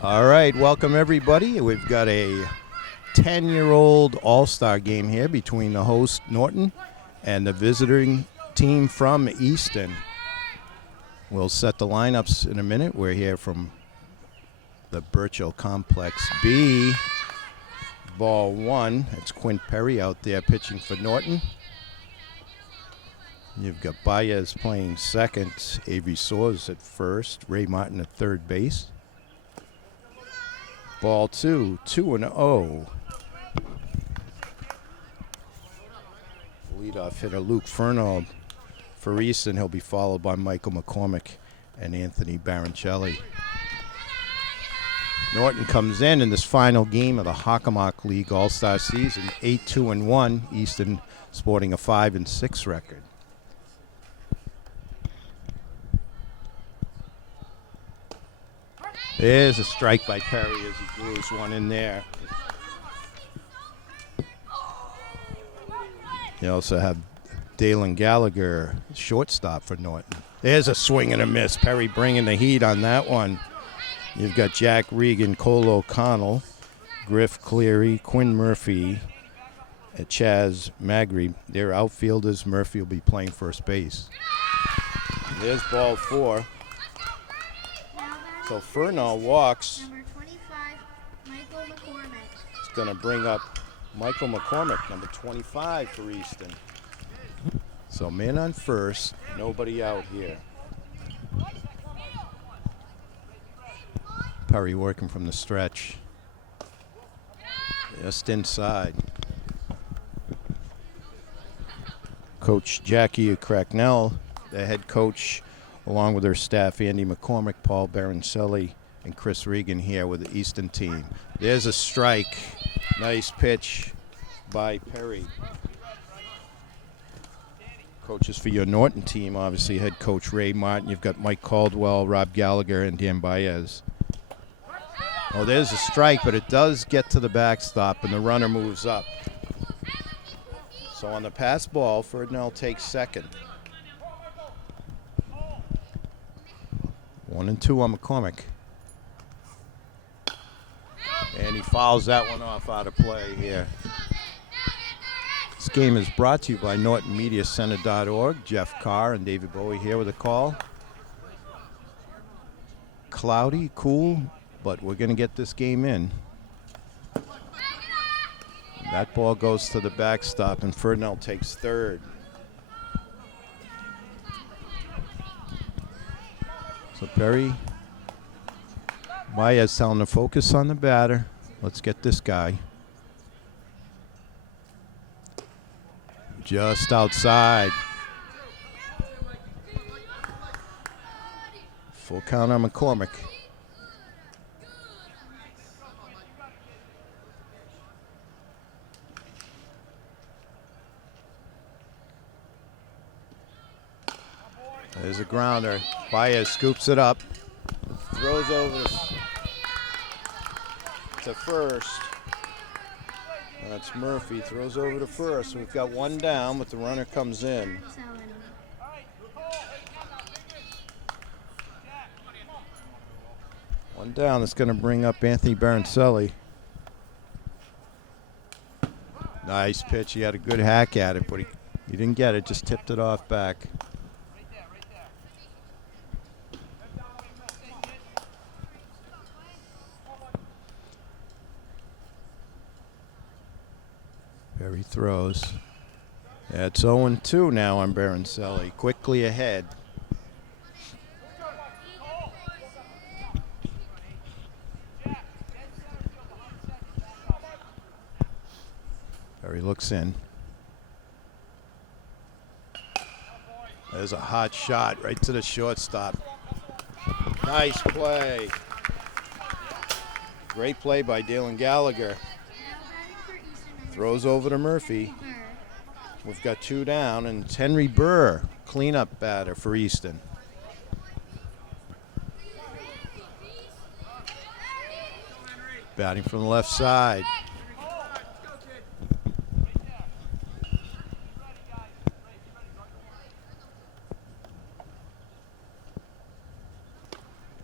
All right, welcome everybody. We've got a 10-year-old all-star game here between the host Norton and the visiting team from Easton. We'll set the lineups in a minute. We're here from the Birchall Complex B. Ball one. It's Quint Perry out there pitching for Norton. You've got Baez playing second, Avery Soares at first, Ray Martin at third base. Ball two, 2-0. Leadoff hitter Luke Fernald for Easton. He'll be followed by Michael McCormick and Anthony Baroncelli. Norton comes in this final game of the Hockomock League All-Star season, 8-2-1. Easton sporting a 5-6 record. There's a strike by Perry as he glues one in there. You also have Dalen Gallagher, shortstop for Norton. There's a swing and a miss. Perry bringing the heat on that one. You've got Jack Regan, Cole O'Connell, Griff Cleary, Quinn Murphy, and Chaz Magri. They're outfielders. Murphy will be playing first base. There's ball four. So Fernald walks. Number 25, Michael McCormick. It's going to bring up Michael McCormick, number 25 for Easton. So man on first, nobody out here. Perry working from the stretch. Just inside. Coach Jackie Cracknell, the head coach, along with their staff, Andy McCormick, Paul Baroncelli, and Chris Regan here with the Easton team. There's a strike. Nice pitch by Perry. Coaches for your Norton team, obviously, head coach Ray Martin. You've got Mike Caldwell, Rob Gallagher, and Dan Baez. Oh, there's a strike, but it does get to the backstop, and the runner moves up. So on the pass ball, Fernald takes second. 1-2 on McCormick. And he fouls that one off out of play here. This game is brought to you by NortonMediaCenter.org. Jeff Carr and David Bowie here with a call. Cloudy, cool, but we're going to get this game in. That ball goes to the backstop, and Fernald takes third. So Perry, Baez telling to focus on the batter. Let's get this guy. Just outside. Full count on McCormick. There's a grounder. Baez scoops it up. Throws over to first. That's Murphy. Throws over to first. We've got one down, but the runner comes in. One down. That's going to bring up Anthony Baroncelli. Nice pitch. He had a good hack at it, but he didn't get it. Just tipped it off back. Perry throws. Yeah, it's 0-2 now on Baroncelli. Quickly ahead. Perry looks in. There's a hot shot right to the shortstop. Nice play. Great play by Dalen Gallagher. Throws over to Murphy. We've got two down, and it's Henry Burr, cleanup batter for Easton. Batting from the left side.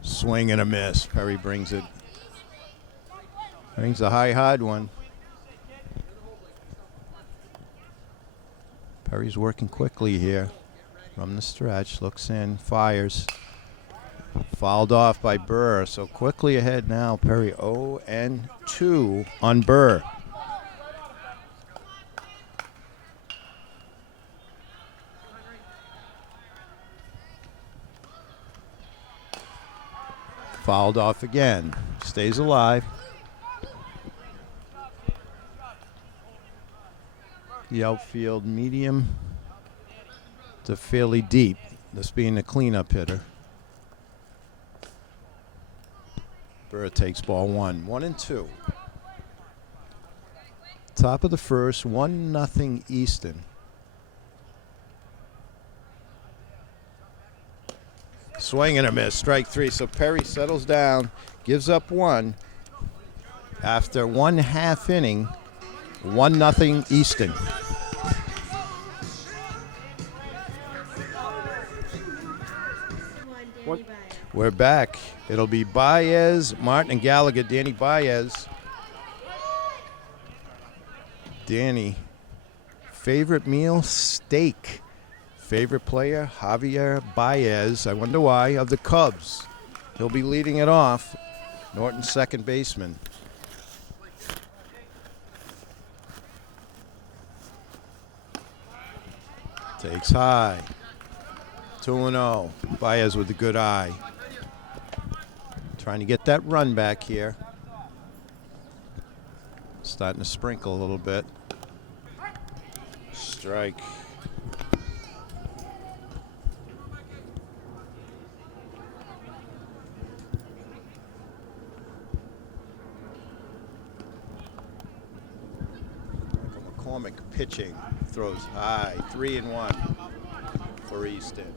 Swing and a miss. Perry brings it Brings the high, hard one. Perry's working quickly here from the stretch. Looks in, fires. Fouled off by Burr. So quickly ahead now. Perry 0-2 on Burr. Fouled off again. Stays alive. The outfield medium to fairly deep. This being the cleanup hitter. Burr takes ball one. 1-2. Top of the first. 1-0 Easton. Swing and a miss. Strike three. So Perry settles down. Gives up one. After 1/2 inning. 1-0 Easton. We're back. It'll be Baez, Martin, and Gallagher. Danny Baez. Danny. Favorite meal? Steak. Favorite player? Javier Baez. I wonder why. Of the Cubs. He'll be leading it off. Norton's second baseman. Takes high. 2-0. Baez with a good eye. Trying to get that run back here. Starting to sprinkle a little bit. Strike. McCormick pitching. Throws high. 3-1 for Easton.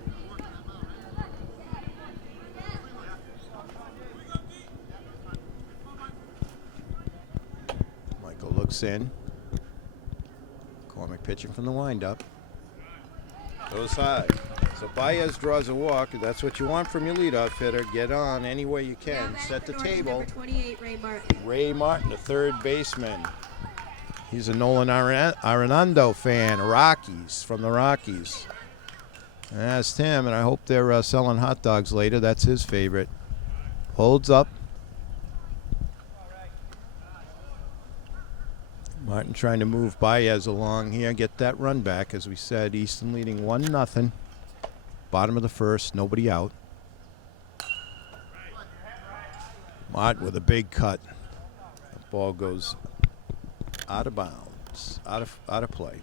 Michael looks in. McCormick pitching from the windup. Goes high. So Baez draws a walk. That's what you want from your leadoff hitter. Get on any way you can. Set the table. Number 28, Ray Martin. Ray Martin, the third baseman. He's a Nolan Arenado fan. Rockies, from the Rockies. I asked him, and I hope they're selling hot dogs later. That's his favorite. Holds up. Martin trying to move Baez along here, get that run back. As we said, Easton leading 1-0. Bottom of the first, nobody out. Martin with a big cut. The ball goes out of bounds, out of play.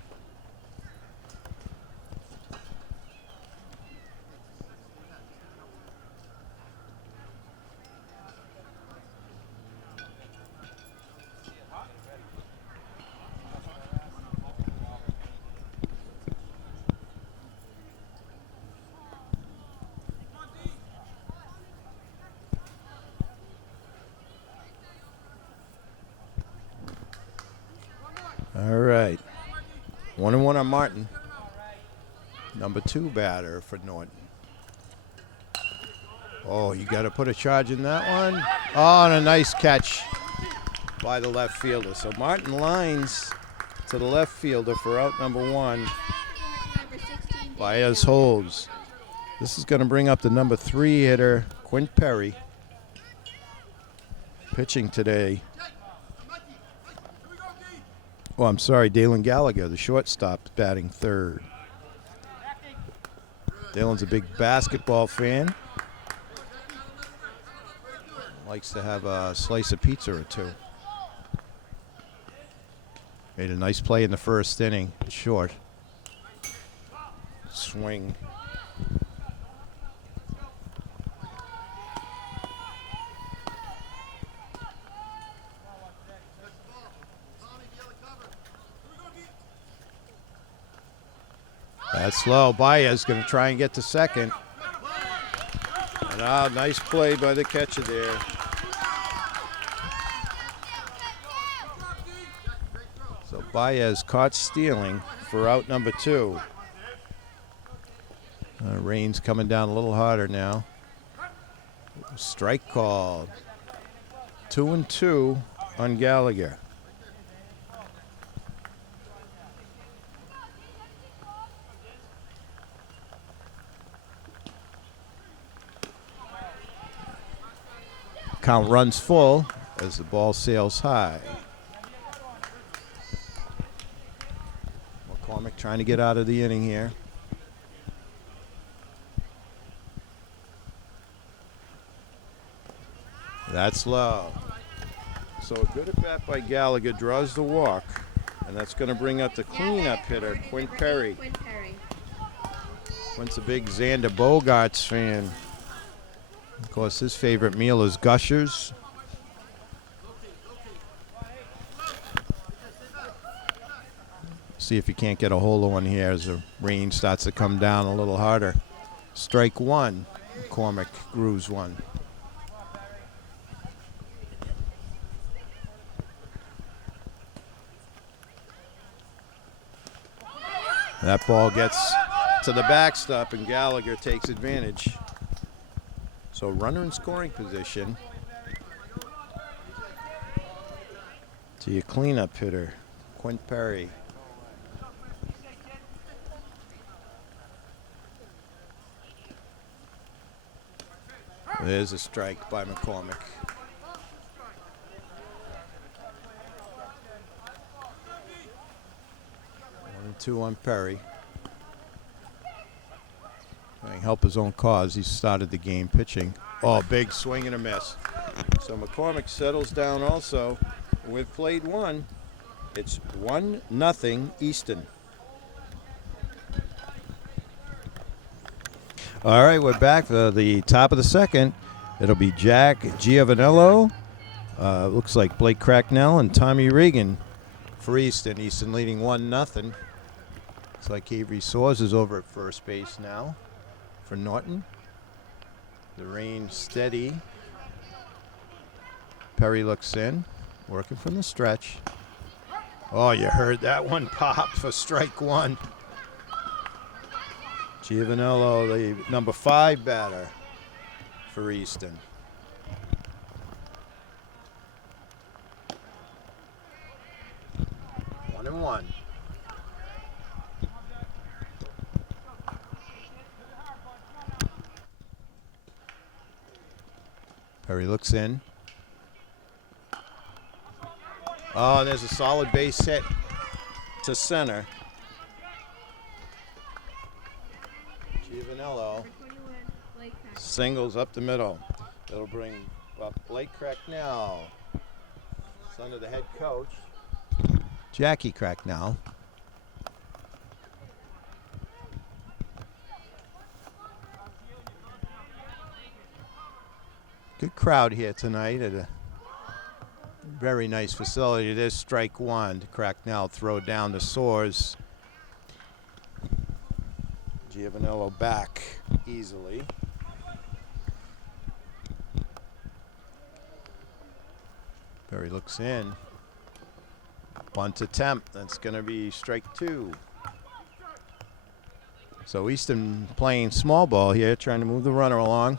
All right. 1-1 on Martin. Number 2 batter for Norton. Oh, you got to put a charge in that one. Oh, and a nice catch by the left fielder. So Martin lines to the left fielder for out number 1. Baez holds. This is going to bring up the number 3 hitter, Quint Perry. Pitching today. Oh, I'm sorry, Dalen Gallagher, the shortstop, batting third. Dalen's a big basketball fan. Likes to have a slice of pizza or two. Made a nice play in the first inning, short. Swing. That's low. Baez going to try and get to second. And nice play by the catcher there. So Baez caught stealing for out number 2. Rain's coming down a little harder now. Strike called. 2-2 on Gallagher. Count runs full as the ball sails high. McCormick trying to get out of the inning here. That's low. So a good at bat by Gallagher draws the walk, and that's going to bring up the cleanup hitter, Quint Perry. Quint's a big Xander Bogaerts fan. Of course, his favorite meal is Gushers. See if you can't get a hold of one here as the rain starts to come down a little harder. Strike one. McCormick grooves one. That ball gets to the backstop, and Gallagher takes advantage. So runner in scoring position to your cleanup hitter, Quint Perry. There's a strike by McCormick. 1-2 on Perry. Trying to help his own cause. He started the game pitching. Oh, big swing and a miss. So McCormick settles down also. We've played one. It's 1-0 Easton. All right, we're back for the top of the second. It'll be Jack Giovanello. Looks like Blake Cracknell and Tommy Regan for Easton. Easton leading 1-0. Looks like Avery Soares is over at first base now for Norton. The rain steady. Perry looks in, working from the stretch. Oh, you heard that one pop for strike one. Giovanello, the number 5 batter for Easton. One and one. Perry looks in. Oh, there's a solid base hit to center. Giovanello singles up the middle. It'll bring up Blake Cracknell, son of the head coach, Jackie Cracknell. Good crowd here tonight at a very nice facility. There's strike one. Cracknell throw down to Soares. Giovanello back easily. Perry looks in. Bunt attempt. That's going to be strike two. So Easton playing small ball here, trying to move the runner along.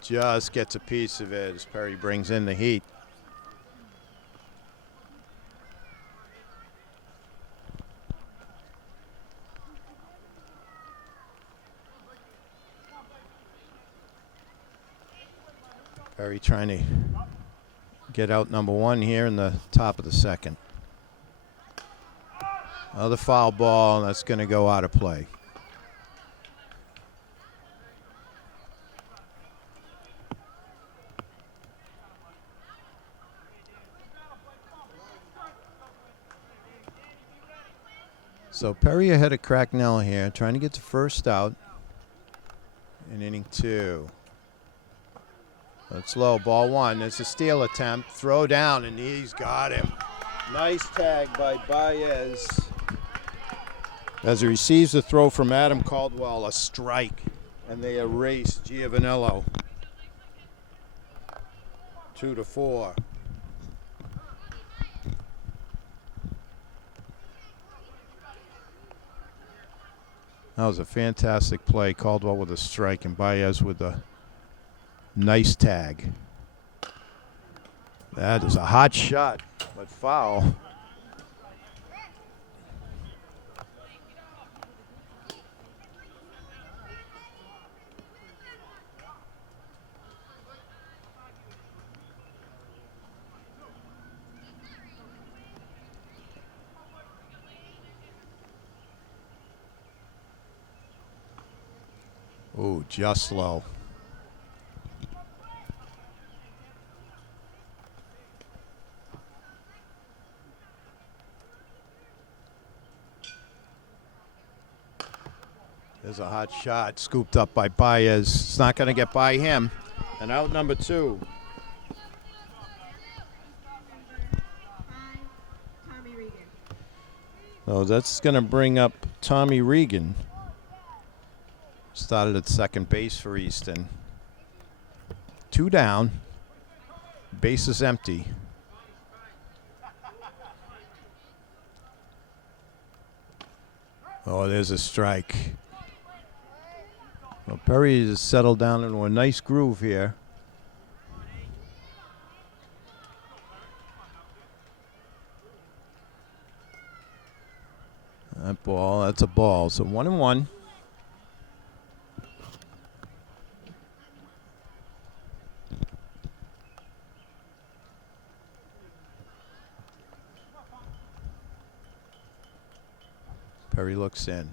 Just gets a piece of it as Perry brings in the heat. Perry trying to get out number one here in the top of the second. Another foul ball, and that's going to go out of play. So Perry ahead of Cracknell here, trying to get the first out in inning two. That's low, ball one. It's a steal attempt, throw down, and he's got him. Nice tag by Baez. As he receives the throw from Adam Caldwell, a strike, and they erase Giovanello. 2-4. That was a fantastic play. Caldwell with a strike and Baez with a nice tag. That is a hot shot, but foul. Ooh, just low. There's a hot shot scooped up by Baez. It's not going to get by him. And out number 2. Tommy Regan. So that's going to bring up Tommy Regan. Started at second base for Easton. 2 down. Base is empty. Oh, there's a strike. Well, Perry has settled down into a nice groove here. That ball, that's a ball. So 1-1. Perry looks in.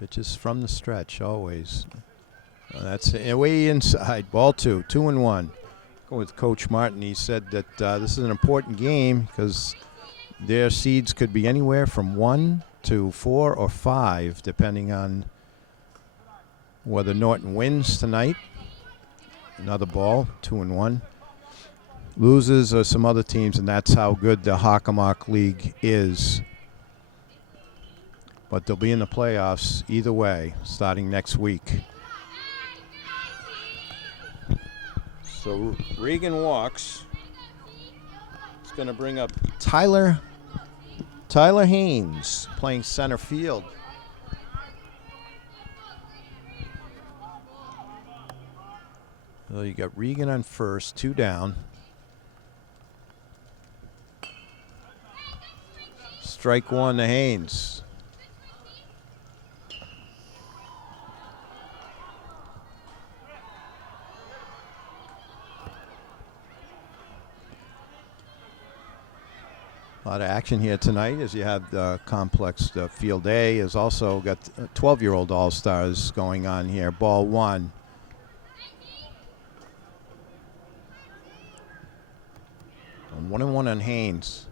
Pitches from the stretch always. That's way inside. Ball 2, 2-1. Go with Coach Martin. He said that this is an important game because their seeds could be anywhere from 1 to 4 or 5, depending on whether Norton wins tonight. Another ball, 2-1. Loses or some other teams, and that's how good the Hockomock League is. But they'll be in the playoffs either way, starting next week. So Regan walks. It's going to bring up Tyler Haynes playing center field. So you got Regan on first, 2 down. Strike 1 to Haynes. A lot of action here tonight as you have the complex. The Field A has also got 12-year-old All-Stars going on here. Ball 1. And 1-1 on Haynes.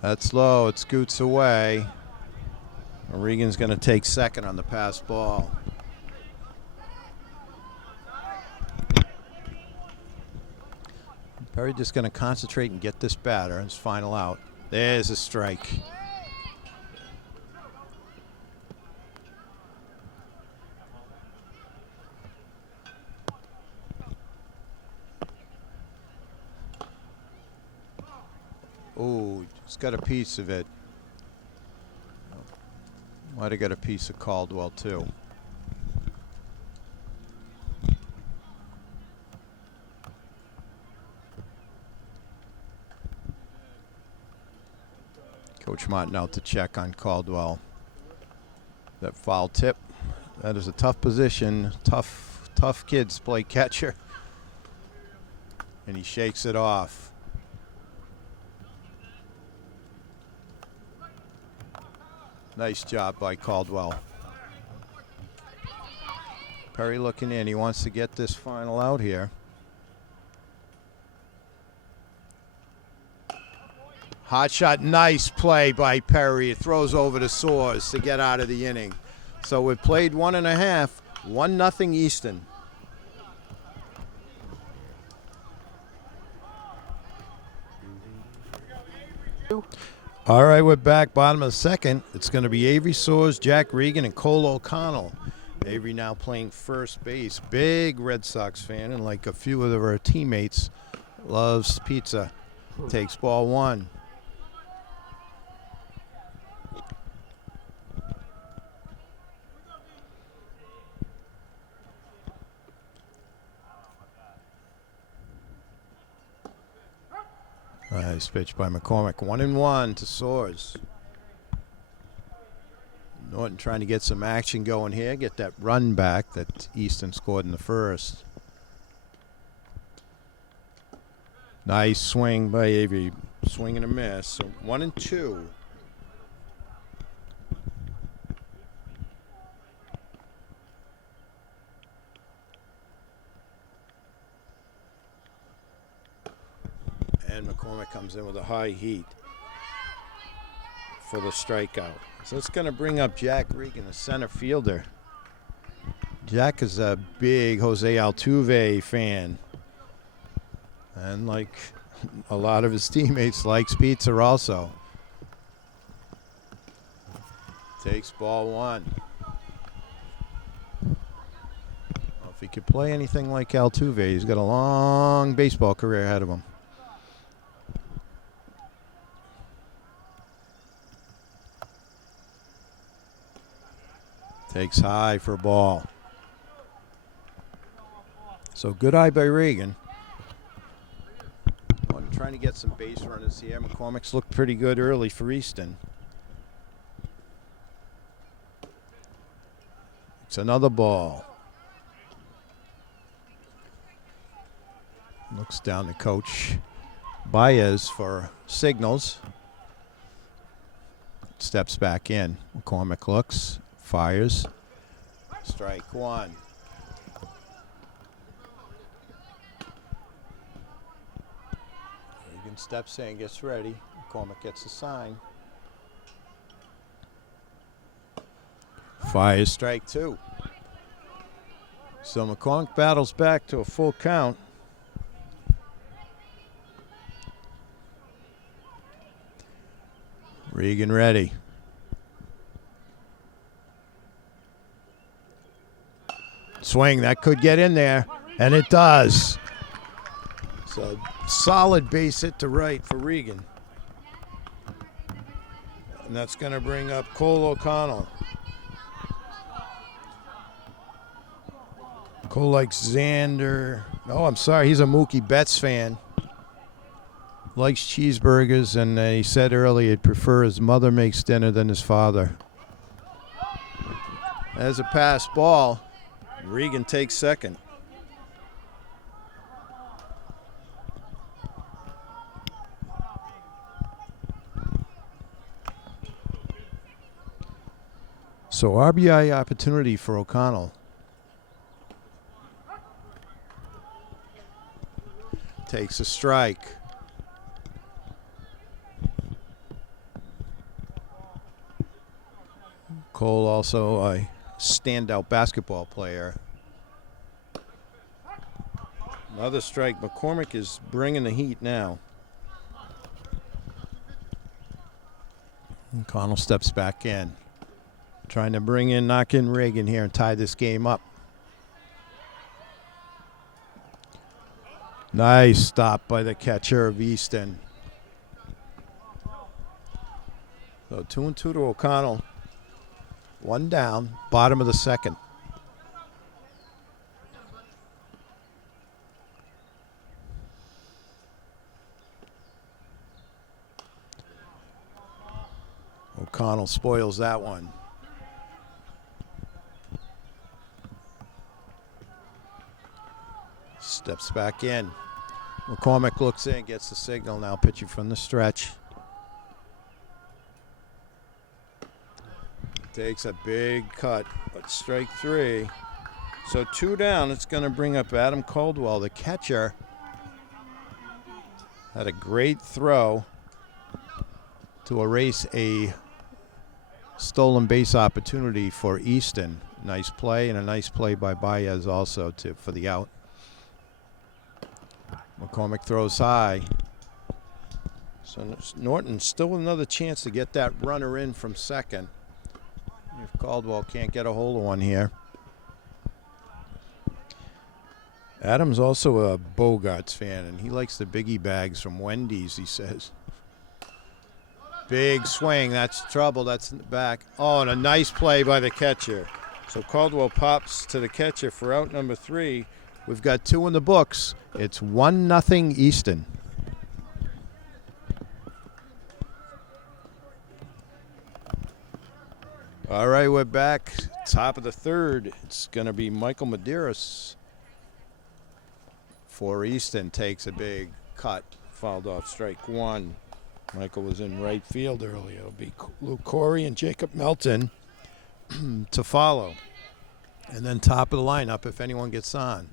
That's low. It scoots away. Regan's going to take second on the pass ball. Perry just going to concentrate and get this batter. His final out. There's a strike. Oh, just got a piece of it. Might have got a piece of Caldwell too. Coach Martin out to check on Caldwell. That foul tip. That is a tough position. Tough kids play catcher. And he shakes it off. Nice job by Caldwell. Perry looking in. He wants to get this final out here. Hot shot, nice play by Perry. It throws over to Soares to get out of the inning. So we've played 1.5, 1-0 Easton. All right, we're back, bottom of the second. It's going to be Avery Soares, Jack Regan, and Cole O'Connell. Avery now playing first base. Big Red Sox fan, and like a few of our teammates, loves pizza. Takes ball 1. Nice pitch by McCormick. 1-1 to Soares. Norton trying to get some action going here, get that run back that Easton scored in the first. Nice swing by Avery. Swing and a miss. So 1-2. And McCormick comes in with a high heat for the strikeout. So it's going to bring up Jack Regan, the center fielder. Jack is a big Jose Altuve fan. And like a lot of his teammates, likes pizza also. Takes ball one. Well, if he could play anything like Altuve, he's got a long baseball career ahead of him. Takes high for a ball. So good eye by Regan. Trying to get some base runners here. McCormick's looked pretty good early for Easton. It's another ball. Looks down to Coach Baez for signals. Steps back in. McCormick looks, fires. Strike one. Regan steps in, gets ready. McCormick gets a sign. Fires, strike two. So McCormick battles back to a full count. Regan ready. Swing, that could get in there, and it does. So solid base hit to right for Regan. And that's going to bring up Cole O'Connell. Cole likes Xander. Oh, I'm sorry, he's a Mookie Betts fan. Likes cheeseburgers, and he said earlier he'd prefer his mother makes dinner than his father. As a pass ball, Regan takes second. So RBI opportunity for O'Connell. Takes a strike. Cole also a standout basketball player. Another strike. McCormick is bringing the heat now. O'Connell steps back in. Trying to knock in Regan here and tie this game up. Nice stop by the catcher of Easton. So 2-2 to O'Connell. One down, bottom of the second. O'Connell spoils that one. Steps back in. McCormick looks in, gets the signal now, pitching from the stretch. Takes a big cut, but strike three. So two down, it's going to bring up Adam Caldwell, the catcher. Had a great throw to erase a stolen base opportunity for Easton. Nice play, and a nice play by Baez also for the out. McCormick throws high. So Norton still with another chance to get that runner in from second. If Caldwell can't get a hold of one here. Adam's also a Bogarts fan, and he likes the biggie bags from Wendy's, he says. Big swing, that's trouble, that's in the back. Oh, and a nice play by the catcher. So Caldwell pops to the catcher for out number three. We've got two in the books. It's 1-0 Easton. All right, we're back. Top of the third. It's going to be Michael Medeiros for Easton. Takes a big cut. Fouled off strike one. Michael was in right field earlier. It'll be Luke Corey and Jacob Melton to follow. And then top of the lineup if anyone gets on.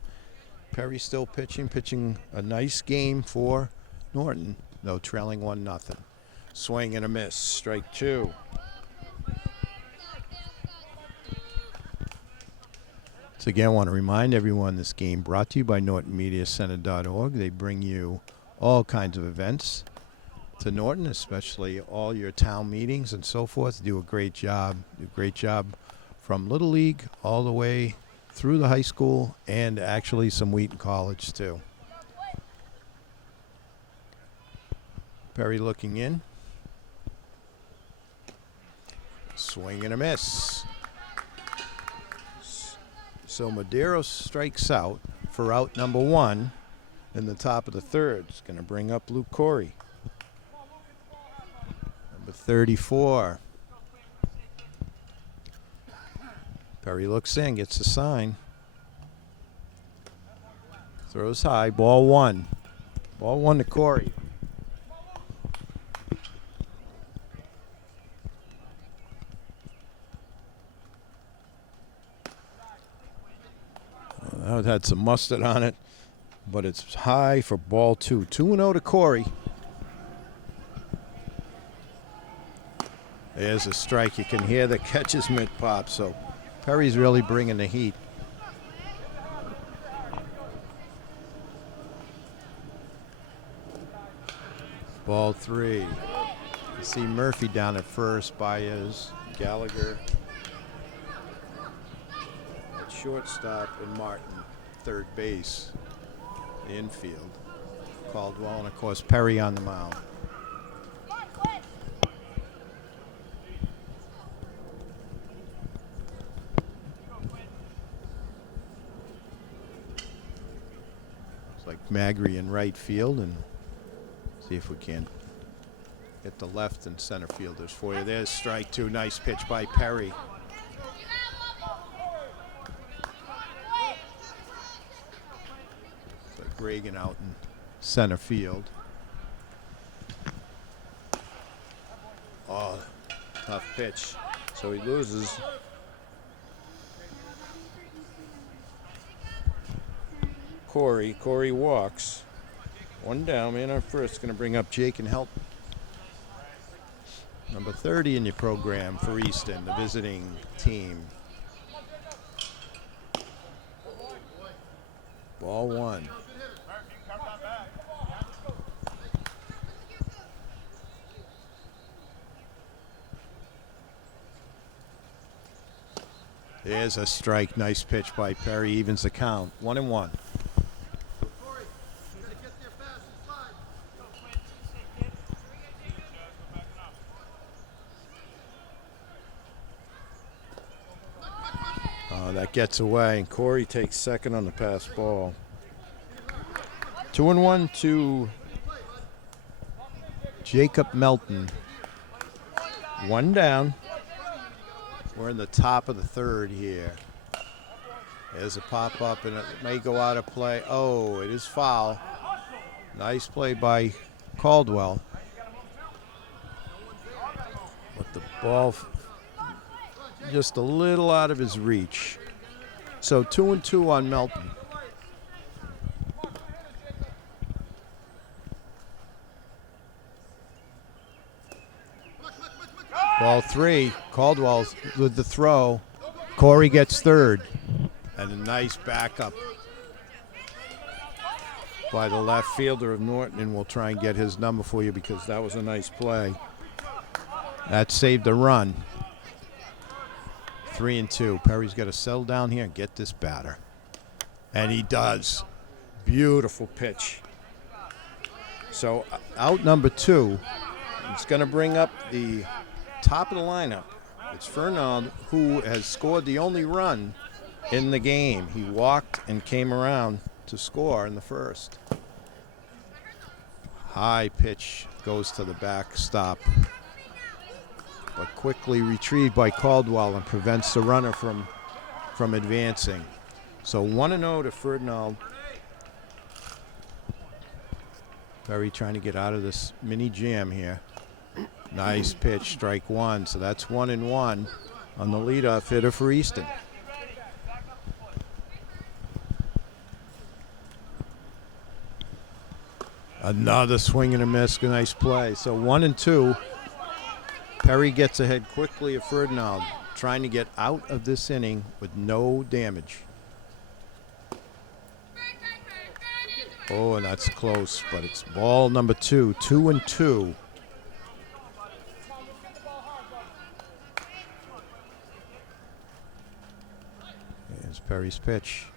Perry still pitching a nice game for Norton, though trailing 1-0. Swing and a miss. Strike two. So again, I want to remind everyone this game brought to you by NortonMediaCenter.org. They bring you all kinds of events to Norton, especially all your town meetings and so forth. Do a great job. Do a great job from Little League all the way through the high school and actually some Wheaton College too. Perry looking in. Swing and a miss. So Medeiros strikes out for out number one in the top of the third. It's going to bring up Luke Corey. Number 34. Perry looks in, gets a sign. Throws high, ball one. Ball one to Corey. That had some mustard on it, but it's high for ball two. 2-0 to Corey. There's a strike. You can hear the catcher's mitt pop, so Perry's really bringing the heat. Ball three. You see Murphy down at first, Baez, Gallagher at shortstop, and Martin third base, the infield. Caldwell, and of course Perry on the mound. It's like Magri in right field, and see if we can get the left and center fielders for you. There's strike two. Nice pitch by Perry. Reagan out in center field. Oh, tough pitch. So he loses. Corey walks. One down, man on first. Going to bring up Jake and help. Number 30 in your program for Easton, the visiting team. Ball one. There's a strike. Nice pitch by Perry. Evens the count. 1-1. That gets away, and Corey takes second on the pass ball. 2-1 to Jacob Melton. One down. We're in the top of the third here. There's a pop-up, and it may go out of play. Oh, it is foul. Nice play by Caldwell. But the ball just a little out of his reach. So 2-2 on Melton. Ball three. Caldwell with the throw. Corey gets third. And a nice backup by the left fielder of Norton, and we'll try and get his number for you because that was a nice play. That saved a run. 3-2. Perry's got to settle down here and get this batter. And he does. Beautiful pitch. So out number two, it's going to bring up the top of the lineup. It's Fernald, who has scored the only run in the game. He walked and came around to score in the first. High pitch goes to the backstop. but quickly retrieved by Caldwell and prevents the runner from advancing. So 1-0 to Ferdinand. Perry trying to get out of this mini jam here. Nice pitch, strike one. So that's 1-1 on the leadoff hitter for Easton. Another swing and a miss. Nice play. So 1-2. Perry gets ahead quickly of Ferdinand, trying to get out of this inning with no damage. Oh, and that's close, but it's ball number 2, 2-2. Here's Perry's pitch.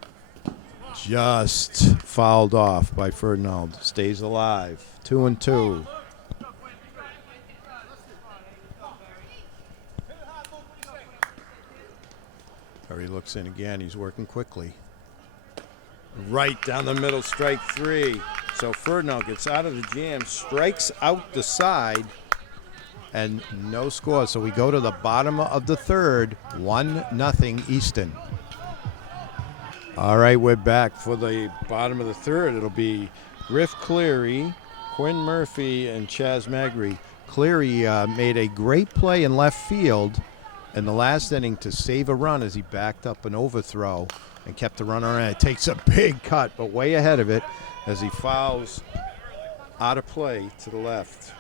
Just fouled off by Ferdinand. Stays alive. 2-2. Perry looks in again. He's working quickly. Right down the middle, strike 3. So Ferdinand gets out of the jam, strikes out the side, and no score. So we go to the bottom of the third, 1-0 Easton. All right, we're back for the bottom of the third. It'll be Griff Cleary, Quinn Murphy, and Chaz Magri. Cleary made a great play in left field in the last inning to save a run as he backed up an overthrow and kept the runner in. It takes a big cut, but way ahead of it as he fouls out of play to the left.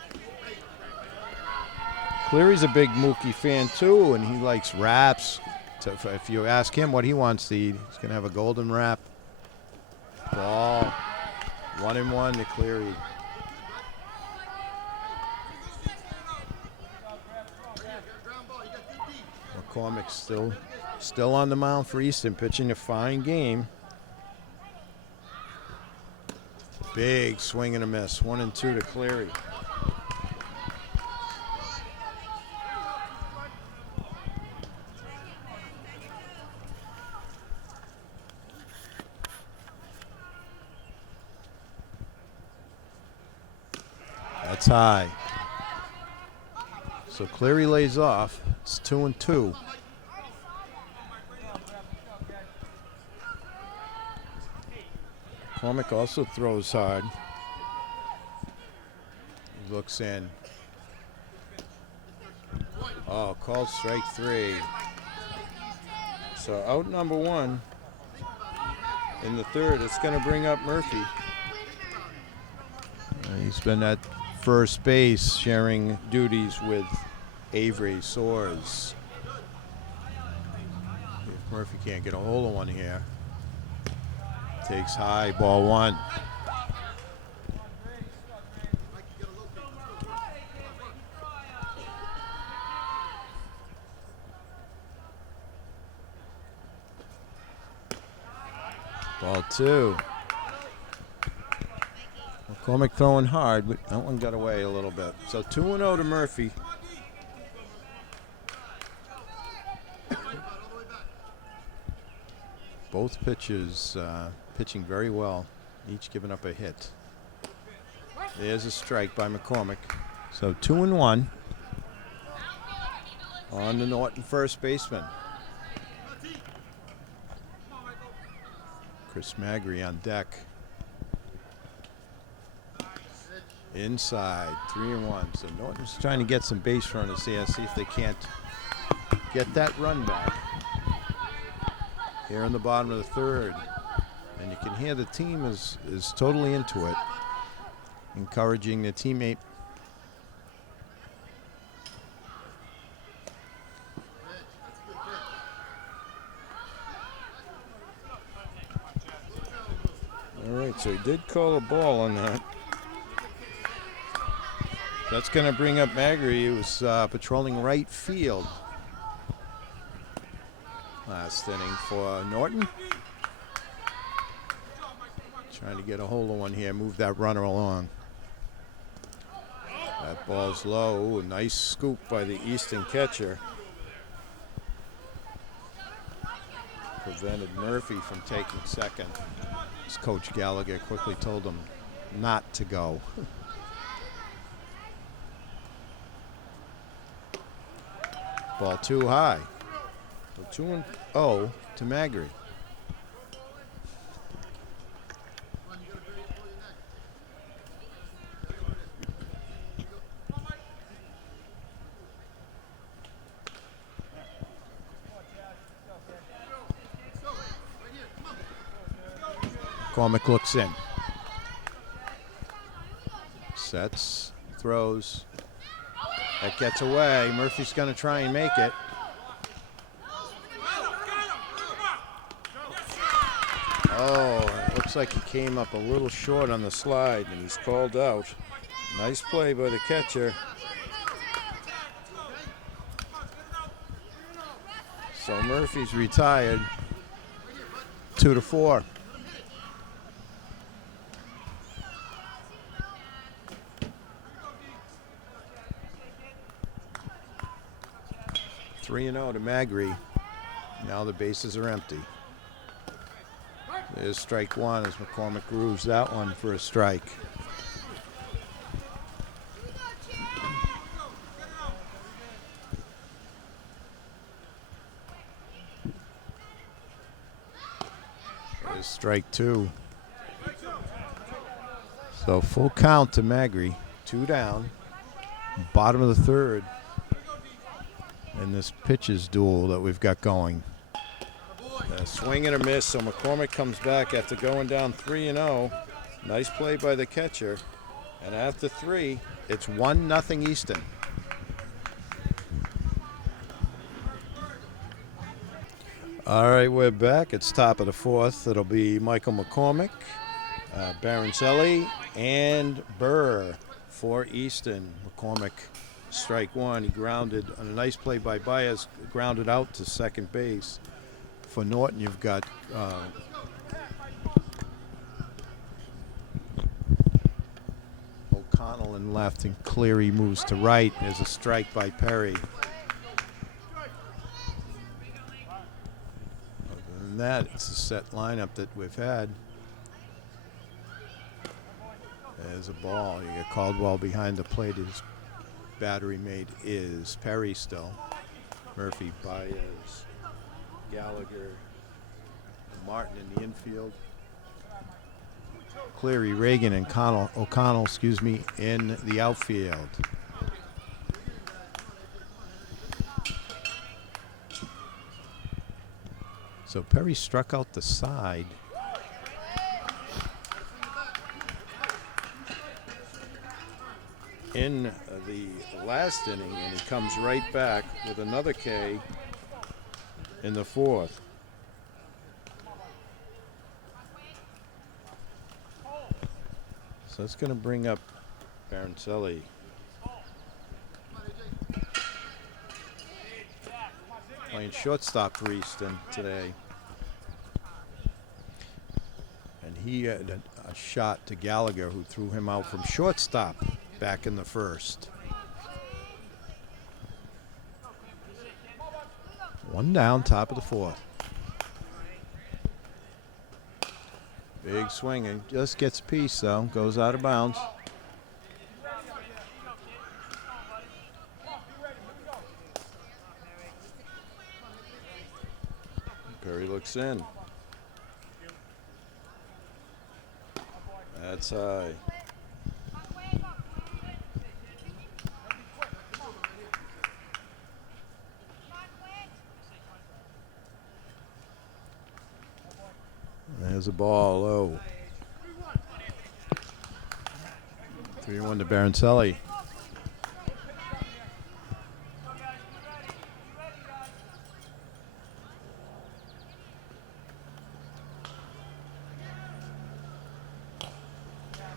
Cleary's a big Mookie fan too, and he likes wraps. So if you ask him what he wants to eat, he's going to have a golden wrap. Ball. 1-1 to Cleary. McCormick's still on the mound for Easton, pitching a fine game. Big swing and a miss. 1-2 to Cleary. That's high. So Cleary lays off. It's 2-2. McCormick also throws hard. He looks in. Oh, called strike 3. So out number 1 in the third. It's going to bring up Murphy. He's been at first base sharing duties with Avery Soares. If Murphy can't get a hold of one here. Takes high, ball 1. Ball 2. McCormick throwing hard, but that one got away a little bit. So 2-0 to Murphy. Both pitchers pitching very well, each giving up a hit. There's a strike by McCormick. So 2-1 on the Norton first baseman. Chris Magri on deck. Inside, 3-1. So Norton's trying to get some base runners here, see if they can't get that run back. Here in the bottom of the third. And you can hear the team is totally into it, encouraging the teammate. All right, so he did call a ball on that. That's going to bring up Magri, who was patrolling right field last inning for Norton. Trying to get a hold of one here, move that runner along. That ball's low. Ooh, nice scoop by the Easton catcher. Prevented Murphy from taking second. As Coach Gallagher quickly told him not to go. Ball too high. So 2-0 to Magri. McCormick looks in. Sets, throws. That gets away. Murphy's going to try and make it. Oh, it looks like he came up a little short on the slide, and he's called out. Nice play by the catcher. So Murphy's retired. 2-4. Three and 0 to Magri. Now the bases are empty. There's strike one as McCormick grooves that one for a strike. There's strike two. So full count to Magri. 2 down. Bottom of the third. In this pitches duel that we've got going. A swing and a miss, so McCormick comes back after going down 3-0. Nice play by the catcher. And after 3, it's 1-0 Easton. All right, we're back. It's top of the fourth. It'll be Michael McCormick, Baroncelli, and Burr for Easton. McCormick, strike one. He grounded on a nice play by Baez, grounded out to second base. For Norton, you've got O'Connell in left, and Cleary moves to right. There's a strike by Perry. Other than that, it's a set lineup that we've had. There's a ball. You get Caldwell behind the plate. His battery mate is Perry still. Murphy, Baez, Gallagher, Martin in the infield. Cleary, Reagan, and O'Connell, in the outfield. So Perry struck out the side. In the last inning, and he comes right back with another K in the fourth. So it's going to bring up Baroncelli. Playing shortstop for Easton today. And he had a shot to Gallagher, who threw him out from shortstop back in the first. 1 down, top of the fourth. Big swing, and just gets a piece though, goes out of bounds. Perry looks in. That's high. There's a ball low. 3-1 to Baroncelli.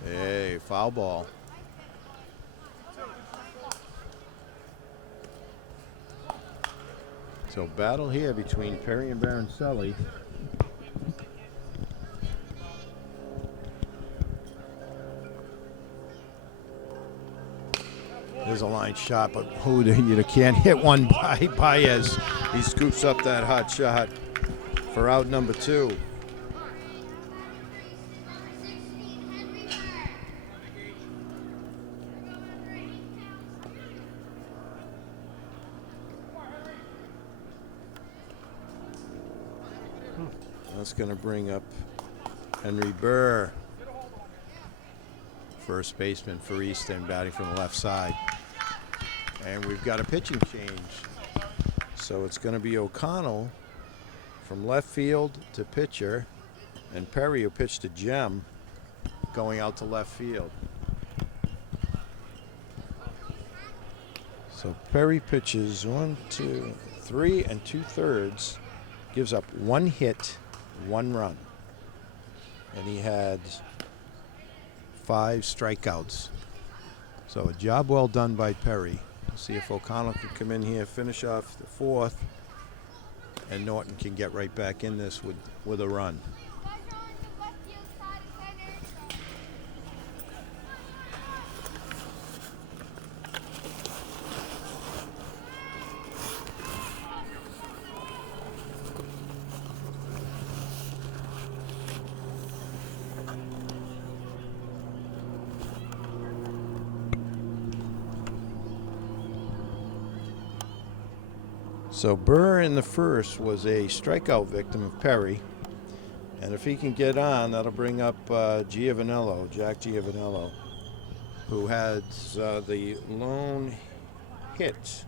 Hey, foul ball. So battle here between Perry and Baroncelli. There's a line shot, but you can't hit one by Baez. He scoops up that hot shot for out number 2. That's going to bring up Henry Burr, first baseman for Easton, batting from the left side. And we've got a pitching change. So it's going to be O'Connell from left field to pitcher, and Perry, who pitched to Jem, going out to left field. So Perry pitches 1, 2, 3 2/3, gives up 1 hit, 1 run. And he had 5 strikeouts. So a job well done by Perry. We'll see if O'Connell can come in here, finish off the 4th, and Norton can get right back in this with a run. So Burr in the first was a strikeout victim of Perry. And if he can get on, that'll bring up Jack Giovanello, who had the lone hit.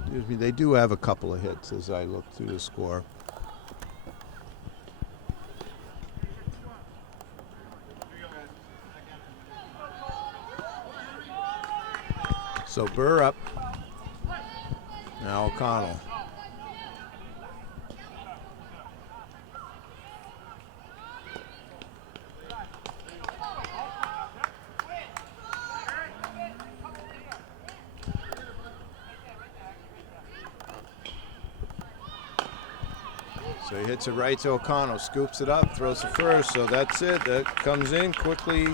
Excuse me, they do have a couple of hits as I look through the score. So Burr up. Now O'Connell. So he hits it right to O'Connell, scoops it up, throws it first. So that's it. That comes in quickly,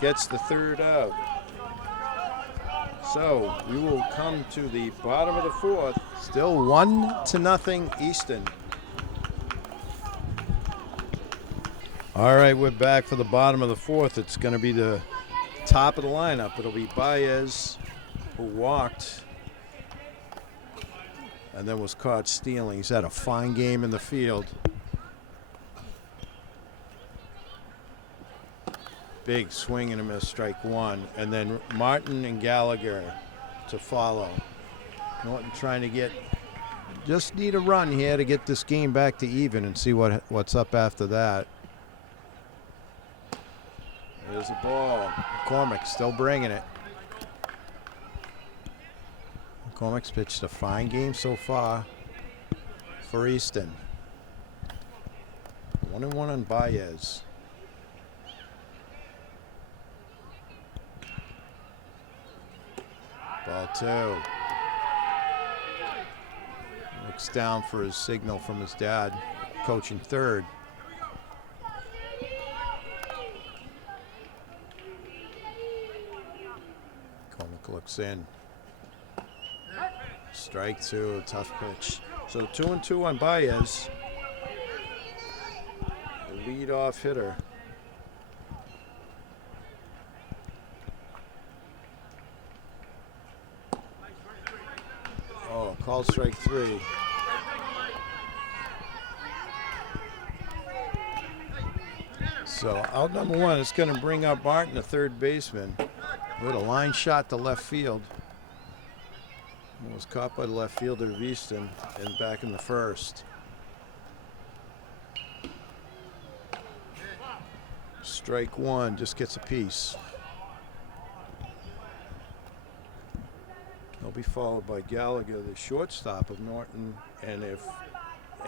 gets the 3rd out. So we will come to the bottom of the 4th. Still 1-0 Easton. All right, we're back for the bottom of the 4th. It's going to be the top of the lineup. It'll be Baez, who walked and then was caught stealing. He's had a fine game in the field. Big swing and a miss, strike 1. And then Martin and Gallagher to follow. Norton trying to just need a run here to get this game back to even and see what's up after that. There's a ball. McCormick still bringing it. McCormick's pitched a fine game so far for Easton. 1-1 on Baez. Ball 2. Looks down for his signal from his dad, coaching 3rd. Cormick looks in. Strike 2, a tough pitch. So 2-2 on Baez. The lead-off hitter. Called strike 3. So out number 1, it's going to bring up Martin, the 3rd baseman, with a line shot to left field. Was caught by the left fielder of Easton and back in the 1st. Strike 1, just gets a piece. He'll be followed by Gallagher, the shortstop of Norton, and if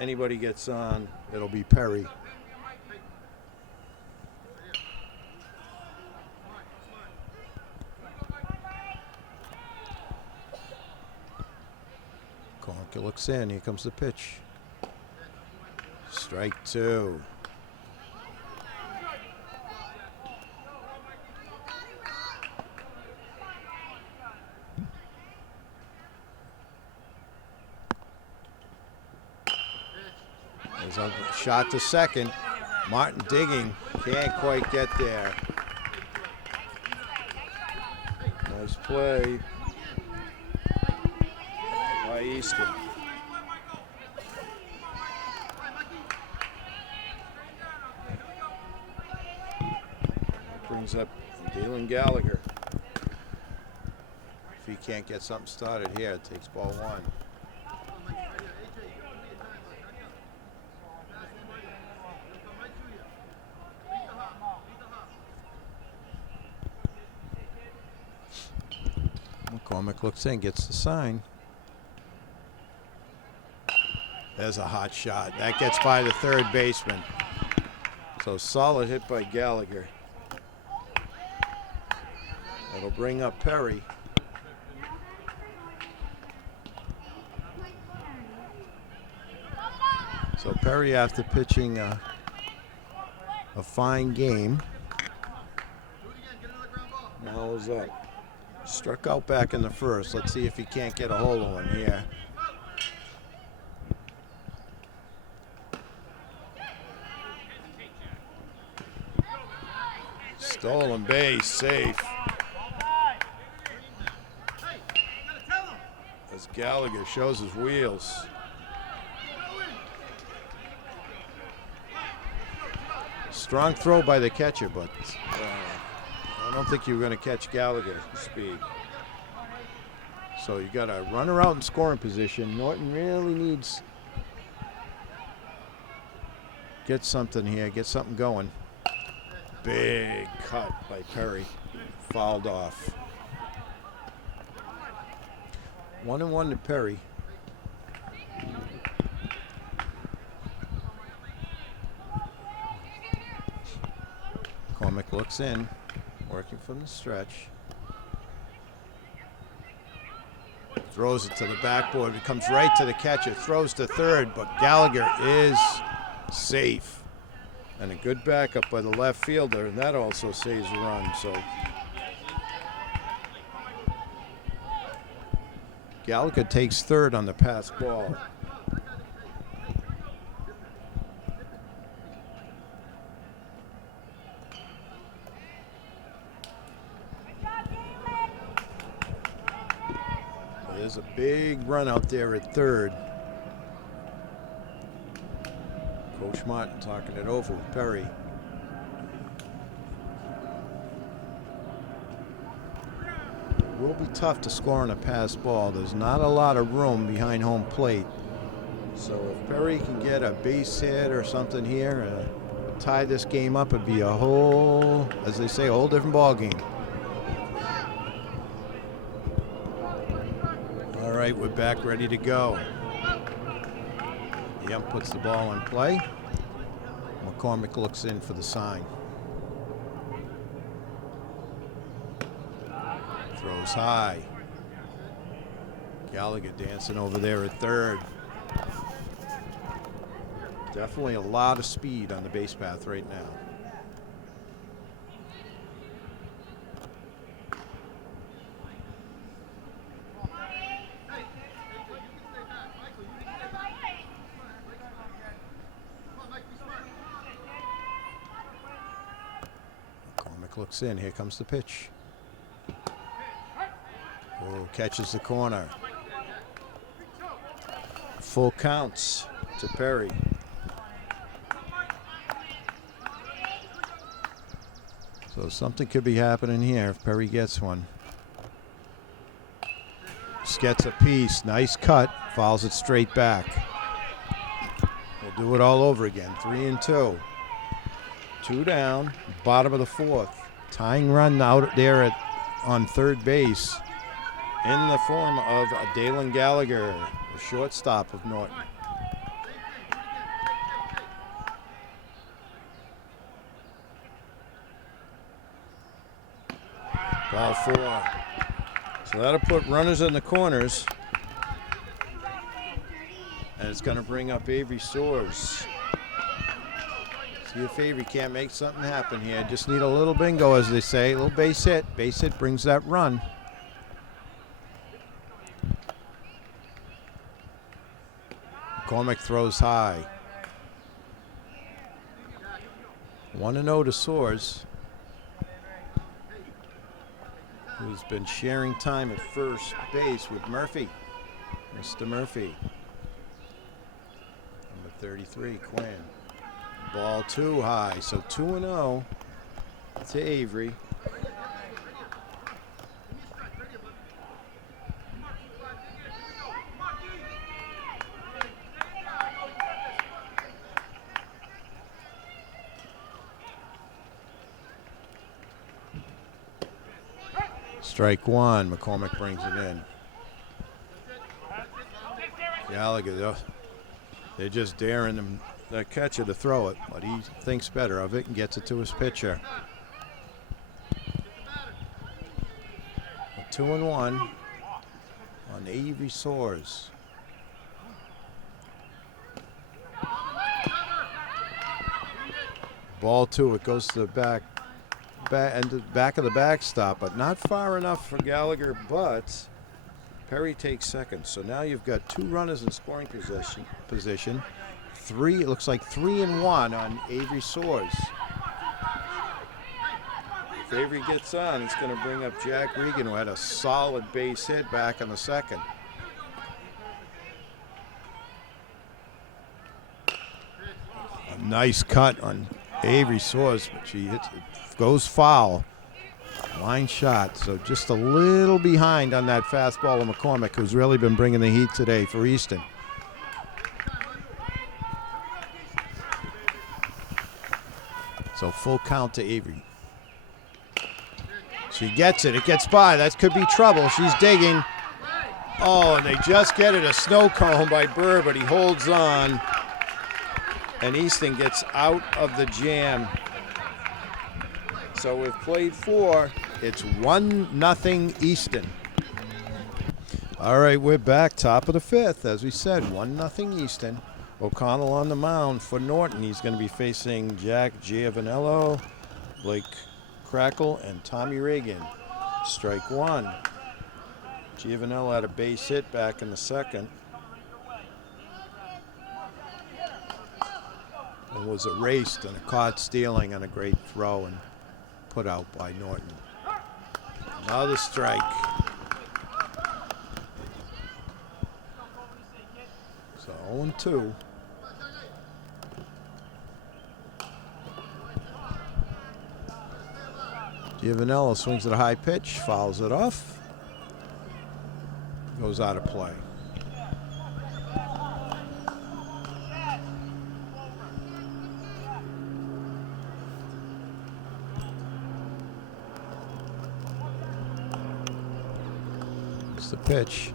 anybody gets on, it'll be Perry. Conker looks in, here comes the pitch. Strike 2. There's a shot to second. Martin digging, can't quite get there. Nice play by Easton. Brings up Dylan Gallagher. If he can't get something started here, it takes ball one. McCormick looks in, gets the sign. There's a hot shot. That gets by the third baseman. So solid hit by Gallagher. That'll bring up Perry. So Perry, after pitching a fine game, now is up. Struck out back in the first. Let's see if he can't get a hold of one here. Stolen base, safe. As Gallagher shows his wheels. Strong throw by the catcher, but I don't think you're going to catch Gallagher's speed. So you got a runner out in scoring position. Norton really needs get something here, get something going. Big cut by Perry, fouled off. 1-1 to Perry. McCormick looks in, working from the stretch. Throws it to the backboard. It comes right to the catcher. Throws to third, but Gallagher is safe. And a good backup by the left fielder, and that also saves a run. So Gallagher takes third on the pass ball. There's a big run out there at third. Coach Martin talking it over with Perry. It will be tough to score on a pass ball. There's not a lot of room behind home plate. So if Perry can get a base hit or something here, tie this game up, it'd be a whole, as they say, a whole different ball game. All right, we're back ready to go. The ump puts the ball in play. McCormick looks in for the sign. Throws high. Gallagher dancing over there at third. Definitely a lot of speed on the base path right now. Looks in. Here comes the pitch. Oh, catches the corner. Full counts to Perry. So something could be happening here if Perry gets one. Just gets a piece. Nice cut. Fouls it straight back. We'll do it all over again. 3-2. 2 down. Bottom of the fourth. Tying run out there on third base in the form of Dalen Gallagher, the shortstop of Norton. Ball 4. So that'll put runners in the corners. And it's going to bring up Avery Soares. See if Avery can't make something happen here. Just need a little bingo, as they say. A little base hit. Base hit brings that run. McCormick throws high. 1-0 to Soares, who's who's been sharing time at first base with Murphy. Mr. Murphy. Number 33, Quinn. Ball too high, so 2-0 to Avery. Strike one. McCormick brings it in. Gallagher, they're just daring him, the catcher, to throw it, but he thinks better of it and gets it to his pitcher. 2-1 on Avery Soares. Ball two. It goes to the back of the backstop, but not far enough for Gallagher, but Perry takes second. So now you've got two runners in scoring position. Three, it looks like 3-1 on Avery Soares. If Avery gets on, it's going to bring up Jack Regan, who had a solid base hit back in the second. A nice cut on Avery Soares, but she hits it. Goes foul. Line shot. So just a little behind on that fastball of McCormick, who's really been bringing the heat today for Easton. So full count to Avery. She gets it. It gets by. That could be trouble. She's digging. Oh, and they just get it. A snow cone by Burr, but he holds on. And Easton gets out of the jam. So we've played four. It's 1-0 Easton. All right, we're back. Top of the fifth. As we said, 1-0 Easton. O'Connell on the mound for Norton. He's going to be facing Jack Giovanello, Blake Crackle, and Tommy Reagan. Strike one. Giovanello had a base hit back in the second. And was erased and caught stealing on a great throw and put out by Norton. Another strike. So 0-2. Giovanello swings at a high pitch, fouls it off, goes out of play. The pitch.